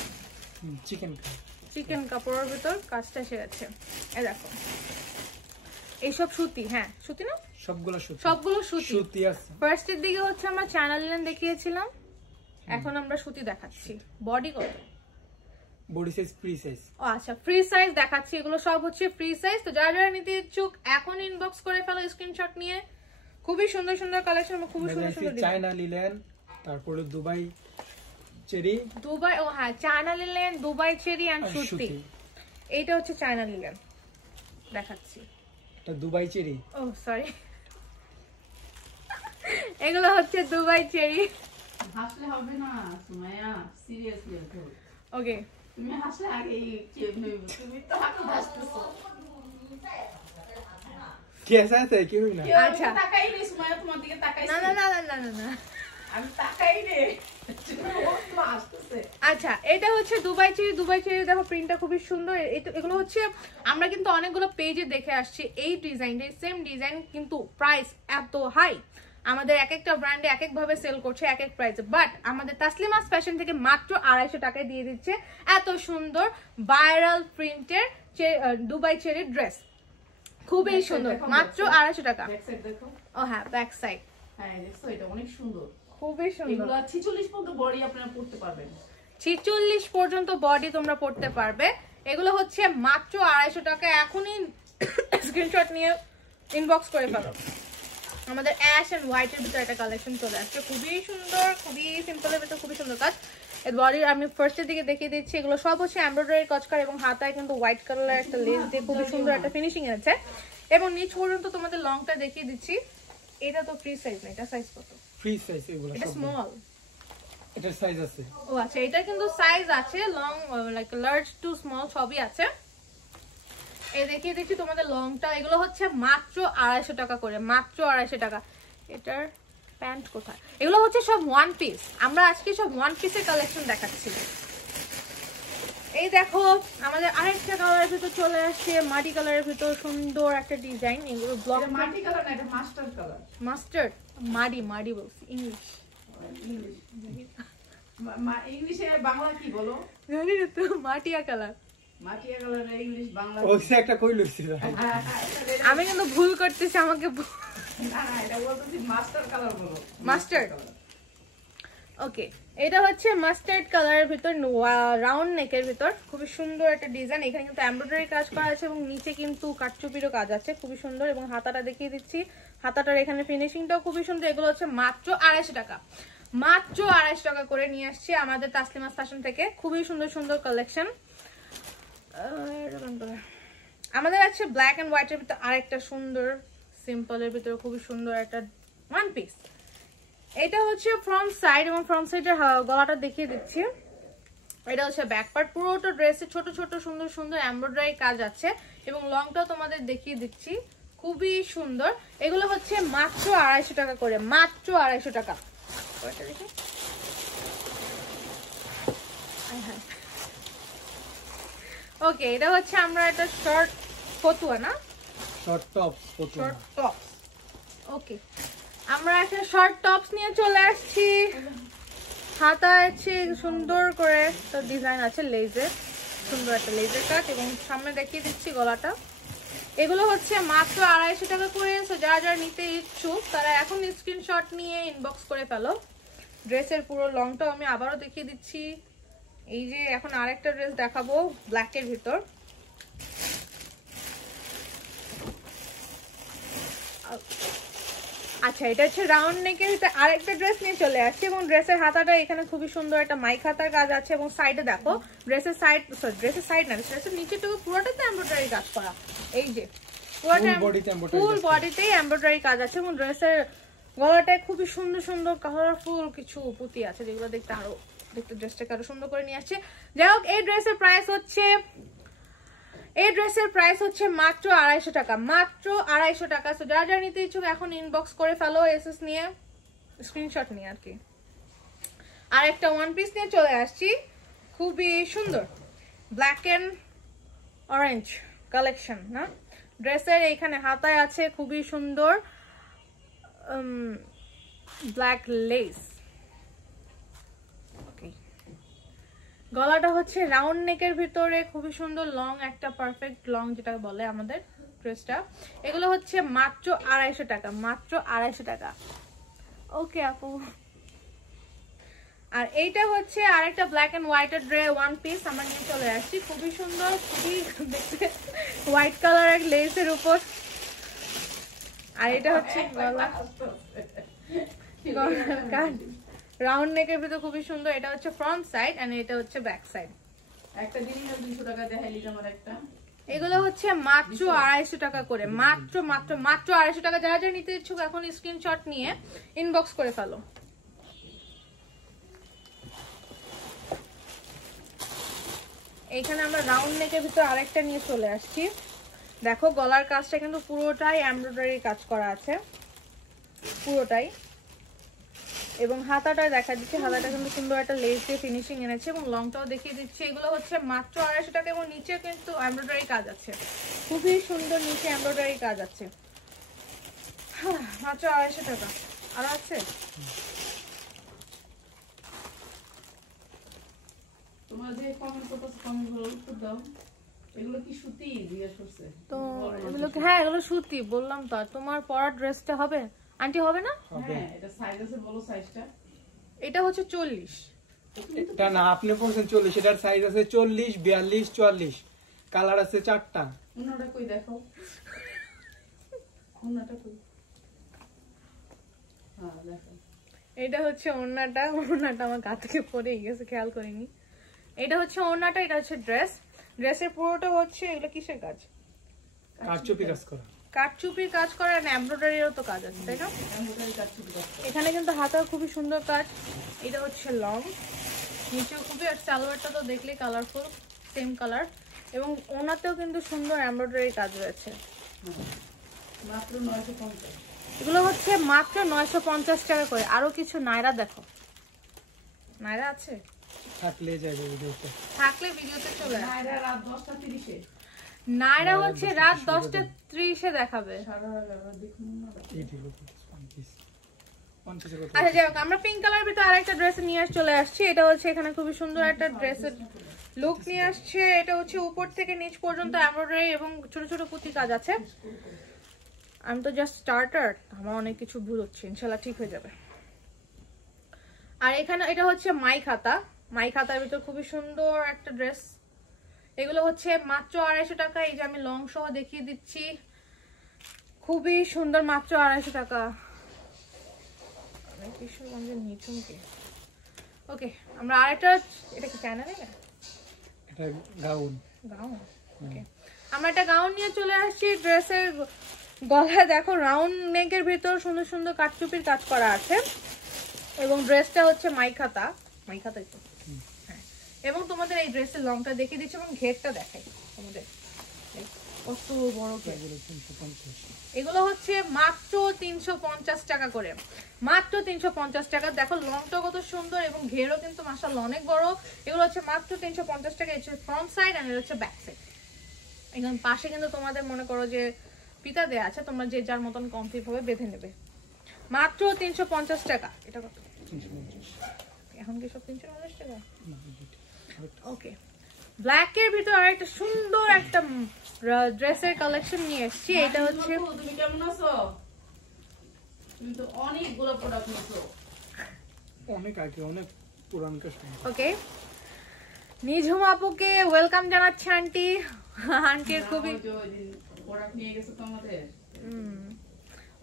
চিকেন কাপড়ের ভিতর কাজটা এসে গেছে। এই দেখো এইসব সুতি, হ্যাঁ সুতি না, সবগুলো সুতি আছে। ফার্স্টের দিকে হচ্ছে আমরা চ্যানেল লিনেন দেখিয়েছিলাম, এখন আমরা সুতি দেখাচ্ছি। বডি কত? Body size free size. ও আচ্ছা, ফ্রি সাইজ দেখাচ্ছি। এগুলো সব হচ্ছে ফ্রি সাইজ। তো যারা যারা নিতে ইচ্ছুক এখন ইনবক্স করে ফেলো স্ক্রিনশট নিয়ে। খুবই সুন্দর সুন্দর কালেকশন, খুবই সুন্দর সুন্দর চায়না লিলেন, তারপরে দুবাই চেরি, দুবাই, ও হ্যাঁ China linen, Dubai cherry and সুতি। এইটা হচ্ছে চায়না লিলেন দেখাচ্ছি, এটা দুবাই চেরি। ও সরি, এগুলো হচ্ছে দুবাই চেরি। হাসলে হবে না সুমাইয়া, সিরিয়াসলি ওকে তুমি হাসলে আগে তুমি তো হাসতেছো। কেসা আছে কি হই না? আচ্ছা তাকাই রে সুমাইয়া, তোমার দিকে তাকাইছি। না না না না না না, আমি তাকাই রে, ও তো হাসতেছে। আচ্ছা এটা হচ্ছে দুবাই চেরি। দুবাই চেরি দেখো প্রিন্টটা খুবই সুন্দর। এগুলো হচ্ছে আমরা কিন্তু অনেকগুলো পেজে দেখে আসছি এই ডিজাইনটা, সেম ডিজাইন, কিন্তু প্রাইস এত হাই। আমাদের এক একটা ব্র্যান্ডে এক এক ভাবে সেল করছে, এক এক প্রাইসে। বাট আমাদের তাসলিমাস ফ্যাশন থেকে মাত্র 250 টাকায় দিয়ে দিচ্ছে এত সুন্দর ভাইরাল প্রিন্টের দুবাই চেরি ড্রেস। খুবই সুন্দর, মাত্র 250 টাকা। ব্যাক সাইড দেখো। ও হ্যাঁ ব্যাক সাইড, হ্যাঁ দেখো এটা অনেক সুন্দর, খুবই সুন্দর। এগুলো 46 পর্যন্ত বডি আপনারা পড়তে পারবেন। 46 পর্যন্ত বডি তোমরা পড়তে পারবে। এগুলো হচ্ছে মাত্র 250 টাকা। এখনই স্ক্রিনশট নিয়ে ইনবক্স করে ফেলো। আমাদের অ্যাশ এন্ড হোয়াইট এর ভিতরে একটা কালেকশন চলে আসছে, খুবই সুন্দর, খুবই সিম্পলের ভিতরে খুবই সুন্দর কাজ। এর বডির আমি ফার্স্টের দিকে দেখিয়ে দিচ্ছি। এগুলো সব হচ্ছে এমব্রয়ডারি কাজ করা এবং হাতায় কিন্তু হোয়াইট কালারের একটা লেস দিয়ে খুবই সুন্দর একটা ফিনিশিং আছে। এবং নিচ পর্যন্ত তোমাদের লংটা দেখিয়ে দিচ্ছি। এটা তো ফ্রি সাইজ না, এটা সাইজ কত? ফ্রি সাইজ এগুলো এটা সব। স্মল। এটা সাইজ আছে। ও আচ্ছা, এটা কিন্তু সাইজ আছে, long like large to small সবই আছে। এই দেখিয়ে দিচ্ছি তোমাদের লংটা। এগুলো হচ্ছে মাত্র 250 টাকা করে, মাত্র 250 টাকা। এটার প্যান্ট কোথায়? এগুলো হচ্ছে সব ওয়ান পিস, আমরা আজকে সব ওয়ান পিসের কালেকশন দেখাচ্ছি। এই দেখো আমাদের আরেকটা কালারের ভিতর চলে আসছে, মাটি কালারের ভিতর সুন্দর একটা ডিজাইন। এগুলো ব্লক মাটি কালার না, এটা মাস্টার্ড কালার। মাস্টার্ড, মাটি বলছি, ইংলিশ ইংলিশে বাংলা কি বলো? জানি না তো, Matia colour. Matia colour English Bangla ওইটা একটা কই লইছিল। আমি কিন্তু ভুল করতেছি, আমাকে না না, এটা বলতেছি মাস্টার্ড কালার বলো। মাস্টার্ড, ওকে। এটা হচ্ছে মাস্টার্ড কালারের ভিতর, রাউন্ড নেকের ভিতর খুবই সুন্দর একটা ডিজাইন। এখানে কিন্তু এমব্রয়ডারি কাজ করা আছে এবং নিচে কিন্তু কাটচুপিরও কাজ আছে, খুবই সুন্দর। এবং হাতাটা দেখিয়ে দিচ্ছি, হাতাটার এখানে ফিনিশিংটাও খুবই সুন্দর। এগুলো হচ্ছে মাত্র 250 টাকা, মাত্র 250 টাকা করে নিয়ে আসছি আমাদের তাসলিমাস ফ্যাশন থেকে। খুবই সুন্দর সুন্দর কালেকশন। আমাদের আছে ব্ল্যাক এন্ড হোয়াইটের ভিতর আরেকটা সুন্দর সিম্পলের ভিতরে খুবই সুন্দর একটা ওয়ান পিস। এটা হচ্ছে ফ্রন্ট সাইড এবং ফ্রন্ট সাইডের গলাটা দেখিয়ে দিচ্ছি। এটা হচ্ছে ব্যাক পার্ট। পুরোটা ড্রেসে ছোট ছোট সুন্দর সুন্দর এমব্রয়ডারি কাজ আছে এবং লংটাও তোমাদের দেখিয়ে দিচ্ছি, খুবই সুন্দর। এগুলো হচ্ছে মাত্র 250 টাকা করে, মাত্র 250 টাকা। ওকে, এটা হচ্ছে আমরা একটা শর্ট ফতুয়া না, শর্ট টপস, শর্ট টপস। ওকে, আমরা একটা শর্ট টপস নিয়ে চলে আসছি। হাতা আছে সুন্দর করে তো ডিজাইন আছে, লেজের সুন্দর একটা লেজের কাট এবং সামনে দেখিয়ে দিচ্ছি গলাটা। এগুলো হচ্ছে মাত্র 250 টাকা করে। সো যারা যারা নিতে ইচ্ছুক তারা এখন স্ক্রিনশট নিয়ে ইনবক্স করে ফেলো। ড্রেসের পুরো লংটাও আমি আবারও দেখিয়ে দিচ্ছি। এই যে এখন আরেকটা ড্রেস দেখাবো ব্ল্যাকের ভিতর। আচ্ছা, এটা হচ্ছে রাউন্ড নেকের ভিতর আরেকটা ড্রেস নিয়ে চলে আসছে এবং ড্রেসের হাতাটা এখানে খুবই সুন্দর একটা মাইক হাতার কাজ আছে এবং সাইডে দেখো ড্রেসের সাইড না, ড্রেসের নিচেটুকু পুরোটাতে এমব্রয়ডারি কাজ করা। এই যে ফুল বডিতেই এমব্রয়ডারি কাজ আছে এবং ড্রেসের গলাটায় খুবই সুন্দর সুন্দর কালারফুল কিছু পুঁতি আছে যেগুলো দেখতে ড্রেসটাকে আরো সুন্দর করে নিয়ে আসছে। যাই হোক, এই ড্রেসের প্রাইস হচ্ছে মাত্র 250 টাকা, মাত্র 250 টাকা। তো যারা যারা নিতে ইচ্ছুক এখন ইনবক্স করে ফেলো, এসএস নিয়ে স্ক্রিনশট নিয়ে আর কি। আর একটা ওয়ান পিস নিয়ে চলে আসছি, খুবই সুন্দর ব্ল্যাক এন্ড অরেঞ্জ কালেকশন না। ড্রেসের এইখানে হাতায় আছে খুবই সুন্দর ব্ল্যাক লেস। গলাটা হচ্ছে রাউন্ড নেকের ভিতরে খুবই সুন্দর লং, একটা পারফেক্ট লং যেটা বলে আমাদের ড্রেসটা। এগুলো হচ্ছে মাত্র 250 টাকা, মাত্র 250 টাকা। ওকে আপু। আর এইটা হচ্ছে আরেকটা ব্ল্যাক এন্ড হোয়াইটের ওয়ান পিস আমরা নিয়ে চলে আসছি, খুবই সুন্দর, খুবই দেখতে হোয়াইট কালার লেসের উপর। আর এটা হচ্ছে রাউন্ড নেকের ভিতর খুবই সুন্দর। এটা হচ্ছে ফ্রন্ট সাইড এন্ড এটা হচ্ছে ব্যাক সাইড। একটা জিনিস 200 টাকা দেখাইলি আমার একটা। এগুলো হচ্ছে মাত্র 250 টাকা করে, মাত্র 250 টাকা। যারা যারা নিতে ইচ্ছুক এখন স্ক্রিনশট নিয়ে ইনবক্স করে ফেলো। এইখানে আমরা রাউন্ড নেকের ভিতর আরেকটা নিয়ে চলে আসছি। দেখো গলার কাজটা কিন্তু পুরোটাই এমব্রয়ডারি কাজ করা আছে, পুরোটাই। এবং হাতাটা দেখা দিচ্ছে, হাতাটা কিন্তু সুন্দর একটা লেস দিয়ে ফিনিশিং এনেছে এবং লংটাও দেখিয়ে দিচ্ছে। এগুলো হচ্ছে মাত্র 250 টাকা এবং নিচে কিন্তু এমব্রয়ডারি কাজ আছে, খুবই সুন্দর নিচে এমব্রয়ডারি কাজ আছে। মাত্র 250 টাকা। আর আছে তোমরা যে কমেন্ট করতেছো কমেন্টগুলো উত্তর দাও। এগুলো কি সুতি জিজ্ঞেস করছে তো এগুলো কি? হ্যাঁ এগুলো সুতি, বললাম তো। আর তোমার পরার ড্রেসটা হবে আন্টি, হবে না? হ্যাঁ, এটা সাইজ আছে, বলো সাইজটা। এটা হচ্ছে 40। এটা না আপনি বলছেন 40, এটার সাইজ আছে 40, 42, 44, কালার আছে 4টা। ওনাটা কই দেখো, ওনাটা কই? হ্যাঁ দেখো, এটা হচ্ছে ওড়নাটা। ওড়নাটা আমার গা থেকে পড়ে গেছে, খেয়াল করিনি। এটা হচ্ছে ওড়নাটা, এটা হচ্ছে ড্রেস। ড্রেসের পুরোটা হচ্ছে এগুলো কিসের কাজ? কারচুপি কাজ করা, কাটচুপির কাজ করা আর এমব্রয়ডারিরও তো কাজ আছে, তাই না? এখানে কিন্তু হাতার খুবই সুন্দর কাজ। এটা হচ্ছে লং, নিচেও খুবই, আর সালোয়ারটা তো দেখলেই কালারফুল, সেম কালার। এবং ওনাতেও কিন্তু সুন্দর এমব্রয়ডারি কাজ রয়েছে। মাত্র 950। এগুলো হচ্ছে মাত্র 950 টাকা করে। আরো কিছু নায়রা দেখো, নায়রা আছে, থাকলে যাবে ভিডিওতে, থাকলে ভিডিওতে চলে আসে। নাইরা রাত 10টা 30-এ, নায়রা হচ্ছে রাত 10টা 30-এ দেখাবে। এই দিলো 50 50 আচ্ছা যাই হোক, আমরা পিঙ্ক কালার ভিতরে আরেকটা ড্রেস নিয়ে চলে আসছি। এটা হচ্ছে এখানে খুবই সুন্দর একটা ড্রেসের লুক নিয়ে আসছে। এটা হচ্ছে উপর থেকে নিচ পর্যন্ত এমব্রয়ডারি এবং ছোট ছোট পুঁতি কাজ আছে। আমি তো জাস্ট স্টার্টার, আমার অনেক কিছু ভুল হচ্ছে, ইনশাল্লাহ ঠিক হয়ে যাবে। আর এখানে এটা হচ্ছে মাই খাতা, মাই খাতার ভিতর খুবই সুন্দর একটা ড্রেস। এগুলো হচ্ছে মাত্র 250 টাকা। এই যে আমি লং সহ দেখিয়ে দিচ্ছি, খুবই সুন্দর, মাত্র 250 টাকা। ওকে, আমরা আরেকটা, এটা কি চায়না নেই, এটা গাউন, গাউন। ওকে, আমরা একটা গাউন নিয়ে চলে আসছি। ড্রেসের গলায় দেখো রাউন্ড নেকের ভিতর সুন্দর সুন্দর কাটচুপির কাজ করা আছে এবং ড্রেসটা হচ্ছে মাইখাতা, মাইখাতাই তো। হ্যাঁ, এবং তোমাদের এই ড্রেসের লংটা দেখিয়ে দিচ্ছি এবং ঘেরটা দেখাই তোমাদের, কত বড় ঘের। এগুলো হচ্ছে মাত্র 350 টাকা করে, মাত্র 350 টাকা। দেখো লংটা কত সুন্দর এবং ঘেরও কিন্তু মাশাআল্লাহ অনেক বড়। এগুলো হচ্ছে মাত্র 350 টাকা। এটা হচ্ছে ফ্রন্ট সাইড আর এটা হচ্ছে ব্যাক সাইড। এখানে পাশে কিন্তু তোমাদের মনে করো যে পিতা দেয়া আছে, তোমরা যে যার মতন কমফি ভাবে বেঁধে নেবে। মাত্র 350 টাকা। এটা কত? 350। এখন কি সব 350 টাকা? ওকে, ব্ল্যাক এর ভিতর আরেকটা সুন্দর একটা ড্রেসের কালেকশন নিয়ে এসেছি। এটা হচ্ছে, তুমি কেমন আছো? তুমি তো অনেকগুলো প্রোডাক্ট নিছো, অনেক আগে, অনেক পুরান কাস্টমার। ওকে, নিঝুম আপুকে ওয়েলকাম জানাচ্ছি আন্টি। আন্টির খুবই প্রোডাক্ট নিয়ে গেছো তো আমাদের।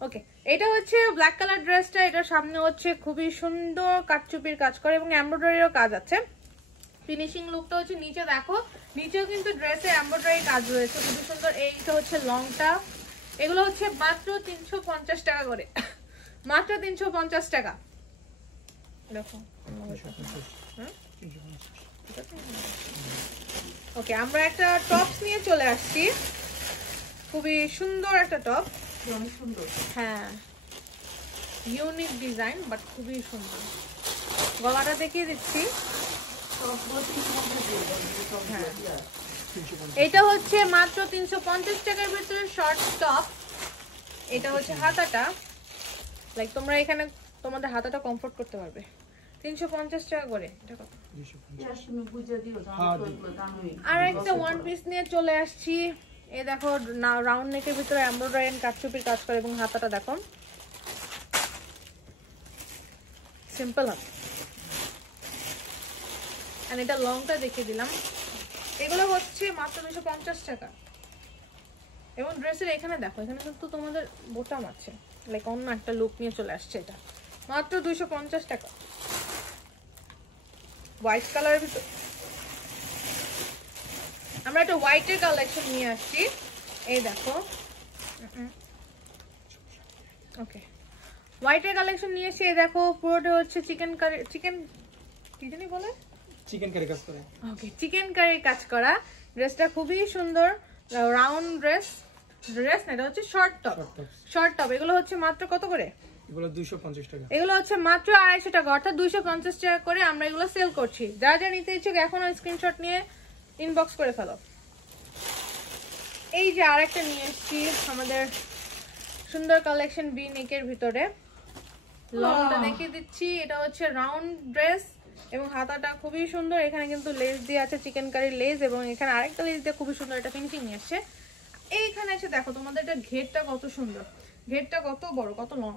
ওকে, এটা হচ্ছে ব্ল্যাক কালার ড্রেসটা। এটার সামনে হচ্ছে খুবই সুন্দর কাটচুপির কাজ করে এবং এমব্রয়ডারিরও কাজ আছে। ফিনিশিং লুকটা হচ্ছে নিচে দেখো, নিচেও কিন্তু ড্রেসে এমব্রয়ডারি কাজ রয়েছে খুবই সুন্দর। এইটা হচ্ছে লংটা এগুলো হচ্ছে মাত্র 350 টাকা করে, মাত্র 350 টাকা। দেখো ওকে, আমরা একটা টপস নিয়ে চলে আসছি, খুবই সুন্দর একটা টপ, অনেক সুন্দর। হ্যাঁ ইউনিক ডিজাইন বাট খুবই সুন্দর। গলাটা দেখিয়ে দিচ্ছি, এটা হচ্ছে মাত্র 350 টাকার ভিতরে শর্ট টপ। এটা হচ্ছে হাতাটা, লাইক তোমরা এখানে তোমাদের হাতাটা কমফোর্ট করতে পারবে। 350 টাকা করে। এটা কত? আর একটা ওয়ান পিস নিয়ে চলে আসছি, এই দেখো রাউন্ড নেকের ভিতরে এমব্রয়ডারি এন্ড কাটচুপির কাজ করে এবং হাতাটা দেখো সিম্পল হাতা। আর এটা লংটা দেখিয়ে দিলাম। এগুলো হচ্ছে মাত্র 250 টাকা। এবং ড্রেসের এখানে দেখো, এখানে কিন্তু তোমাদের বোতাম আছে, লাইক অন্য একটা লুক নিয়ে চলে আসছে। এটা মাত্র 250 টাকা। হোয়াইট কালারের ভিতর আমরা একটা হোয়াইটের কালেকশন নিয়ে আসছি, এই দেখো। ওকে, হোয়াইটের কালেকশন নিয়ে এসে এই দেখো, পুরোটা হচ্ছে চিকেন কারি, চিকেন কি জানি বলে, চিকেন কারি কাজ করে। ওকে, চিকেন কারির কাজ করা। ড্রেসটা খুবই সুন্দর, রাউন্ড ড্রেস না, এটা হচ্ছে শর্ট টপ। শর্ট টপ এগুলো হচ্ছে মাত্র কত করে? এগুলো 250 টাকা। এগুলো হচ্ছে মাত্র 250 টাকা, অর্থাৎ 250 টাকা করে আমরা এগুলো সেল করছি। যারা যা নিতে ইচ্ছুক এখনো স্ক্রিনশট নিয়ে ইনবক্স করে ফেলো। এই যে আরেকটা নিয়ে এসেছি আমাদের সুন্দর কালেকশন বি নেকের ভিতরে, লংটা দেখিয়ে দিচ্ছি। এটা হচ্ছে রাউন্ড ড্রেস এবং হাতাটা খুবই সুন্দর, এখানে কিন্তু লেস দিয়ে আছে, চিকেন কারির লেস, এবং এখানে আরেকটা লেস দিয়ে খুবই সুন্দর একটা ফিনিশিং নিয়ে আসছে। এইখানে এসে দেখো তোমাদের এটা ঘেরটা কত সুন্দর, ঘেরটা কত বড়, কত লং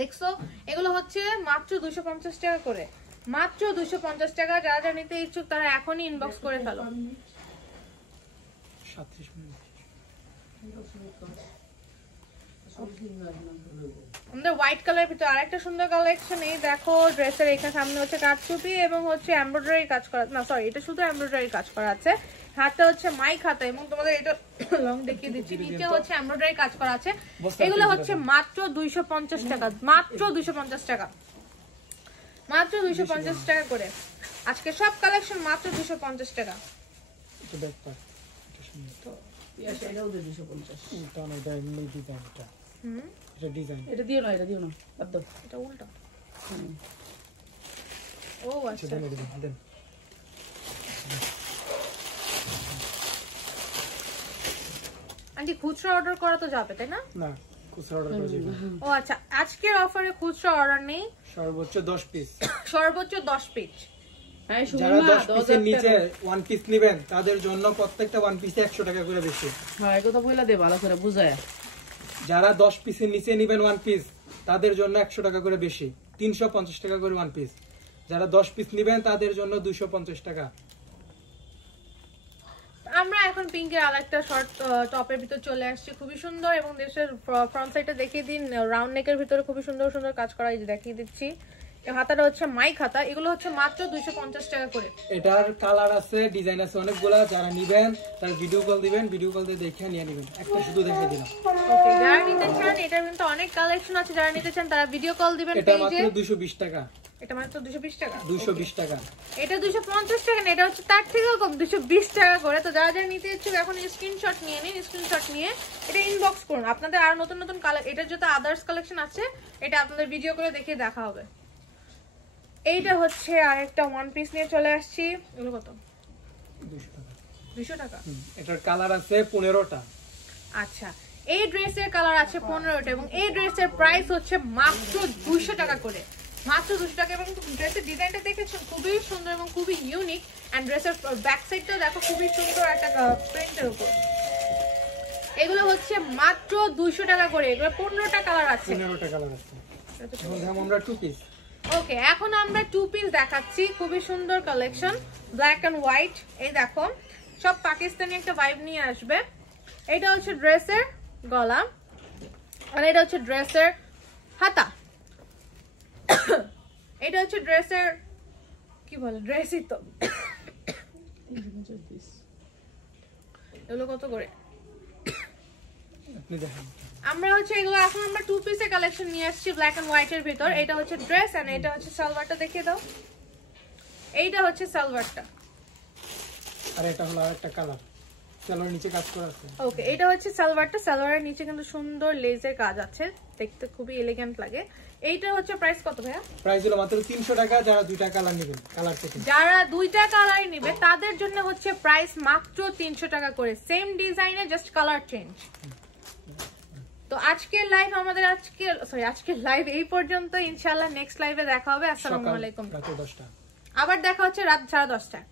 দেখছো। এগুলো হচ্ছে মাত্র 250 টাকা করে, মাত্র 250 টাকা। যারা যা নিতে ইচ্ছুক তারা এখনই ইনবক্স করে ফেলো। 37 মিনিট। আমাদের হোয়াইট কালারের ভিতরে আরেকটা সুন্দর কালেকশন, এই দেখো ড্রেসের এখানে সামনে হচ্ছে কাটচুপি এবং হচ্ছে এমব্রয়ডারি কাজ করা, না সরি এটা শুধু এমব্রয়ডারি কাজ করা আছে। হাতটা হচ্ছে মাইক হাতা এবং তোমাদের এটা লং দেখিয়ে দিচ্ছি, নিচে হচ্ছে এমব্রয়ডারি কাজ করা আছে। এগুলো হচ্ছে মাত্র 250 টাকা, মাত্র 250 টাকা, মাত্র 250 টাকা করে। আজকে সব কালেকশন মাত্র 250 টাকা। এটা ব্যাপার, এটা সুন্দর তো। এটাও 250। এটা না, এটা এমনি ডিজাইন। এটা ডিজাইন। এটা দিও না, এটা দিও না, বাদ দাও। এটা উল্টা। ও আচ্ছা, দেন দেন। আন্টি খুচরা অর্ডার করা তো যাবে তাই না? না, খুচরা অর্ডার করা যাবে। ও আচ্ছা, আজকের অফারে খুচরা অর্ডার নেই, সর্বোচ্চ 10 পিস, সর্বোচ্চ 10 পিস। যারা 10 পিসের নিচে ওয়ান পিস নেবেন তাদের জন্য প্রত্যেকটা ওয়ান পিসে 100 টাকা করে বেশি। হ্যাঁ, এই কথা বইলা দে ভালো করে বুঝায়। যারা 10 পিসের নিচে নেবেন ওয়ান পিস তাদের জন্য 100 টাকা করে বেশি, 350 টাকা করে ওয়ান পিস। যারা 10 পিস নেবেন তাদের জন্য 250 টাকা। আমরা এখন পিঙ্কের আরেকটা শর্ট টপের ভিতর চলে আসছি, খুবই সুন্দর, এবং দেশের ফ্রন্ট সাইডটা দেখিয়ে দিন, রাউন্ড নেকের ভিতরে খুবই সুন্দর সুন্দর কাজ করা, এই যে দেখিয়ে দিচ্ছি। হাতাটা হচ্ছে মাইক হাতা, এগুলো হচ্ছে মাত্র 250 টাকা করে। এটার কালার আছে, ডিজাইন আছে অনেকগুলা। যারা নেবেন তার ভিডিও কল দিবেন, ভিডিও কল দিয়ে দেখে নিয়ে নেবেন। একটা শুধু দেখে দিলাম। ওকে, যারা নিতে চান এটার কিন্তু অনেক কালেকশন আছে, যারা নিতে চান তারা ভিডিও কল দিবেন এটা পেজে। মাত্র 220 টাকা। এটা মাত্র 220 টাকা, 220 টাকা। এটা 250 টাকা না, এটা হচ্ছে তার থেকেও কম, 220 টাকা করে। তো যারা যারা নিতে ইচ্ছুক এখন স্ক্রিনশট নিয়ে নিন, স্ক্রিনশট নিয়ে এটা ইনবক্স করুন। আপনাদের আর নতুন নতুন এটার যত আদার্স কালেকশন আছে এটা আপনাদের ভিডিও করে দেখে দেখা হবে। এইটা হচ্ছে আরেকটা ওয়ান পিস নিয়ে চলে আসছি, এগুলো কত? 200 টাকা। 200 টাকা। এটার কালার আছে 15টা। আচ্ছা, এই ড্রেসের কালার আছে 15টা এবং এই ড্রেসের প্রাইস হচ্ছে মাত্র 200 টাকা করে, মাত্র 200 টাকা। এবং ড্রেসের ডিজাইনটা দেখেছো খুবই সুন্দর এবং খুবই ইউনিক, এন্ড ড্রেসের ব্যাক সাইডটা দেখো খুবই সুন্দর একটা প্রিন্টের উপর। এগুলো হচ্ছে মাত্র 200 টাকা করে, এগুলো 15টা কালার আছে। 15টা কালার আছে। এখন দাম আমরা 2 পিস। ওকে, এখন আমরা 2 পিস দেখাচ্ছি, খুবই সুন্দর কালেকশন, ব্ল্যাক এন্ড হোয়াইট। এই দেখো সব পাকিস্তানি একটা ভাইব নিয়ে আসবে। এটা হচ্ছে ড্রেসের গলা আর এটা হচ্ছে ড্রেসের হাতা। এটা হচ্ছে ড্রেসের কি বলে, ড্রেসই তো। এগুলো কত করে? আপনি দেখেন আমরা হচ্ছে এগুলো এখন আমরা 2 পিসের কালেকশন নিয়ে আসছি ব্ল্যাক এন্ড হোয়াইট এর ভিতর। এটা হচ্ছে ড্রেস এন্ড এটা হচ্ছে সালোয়ারটা দেখিয়ে দাও। এইটা হচ্ছে সালোয়ারটা, আর এটা হলো আরেকটা কালার, সালোয়ার নিচে কাজ করা আছে। ওকে, এটা হচ্ছে সালোয়ারটা। সালোয়ারের নিচে কিন্তু সুন্দর লেজের কাজ আছে, দেখতে খুবই এলিগেন্ট লাগে। এইটা হচ্ছে প্রাইস কত ভাইয়া? প্রাইস হলো মাত্র 300 টাকা। যারা দুইটা কালার নেবেন, কালার থেকে যারা দুইটা কালার নেবে তাদের জন্য হচ্ছে প্রাইস মাত্র 300 টাকা করে, সেম ডিজাইনে জাস্ট কালার চেঞ্জ। তো আজকের লাইভ আমাদের আজকের লাইভ এই পর্যন্ত। ইনশাআল্লাহ নেক্সট লাইভে দেখা হবে। আসসালামু আলাইকুম। রাত 10টা আবার দেখা হচ্ছে রাত 10:30টায়।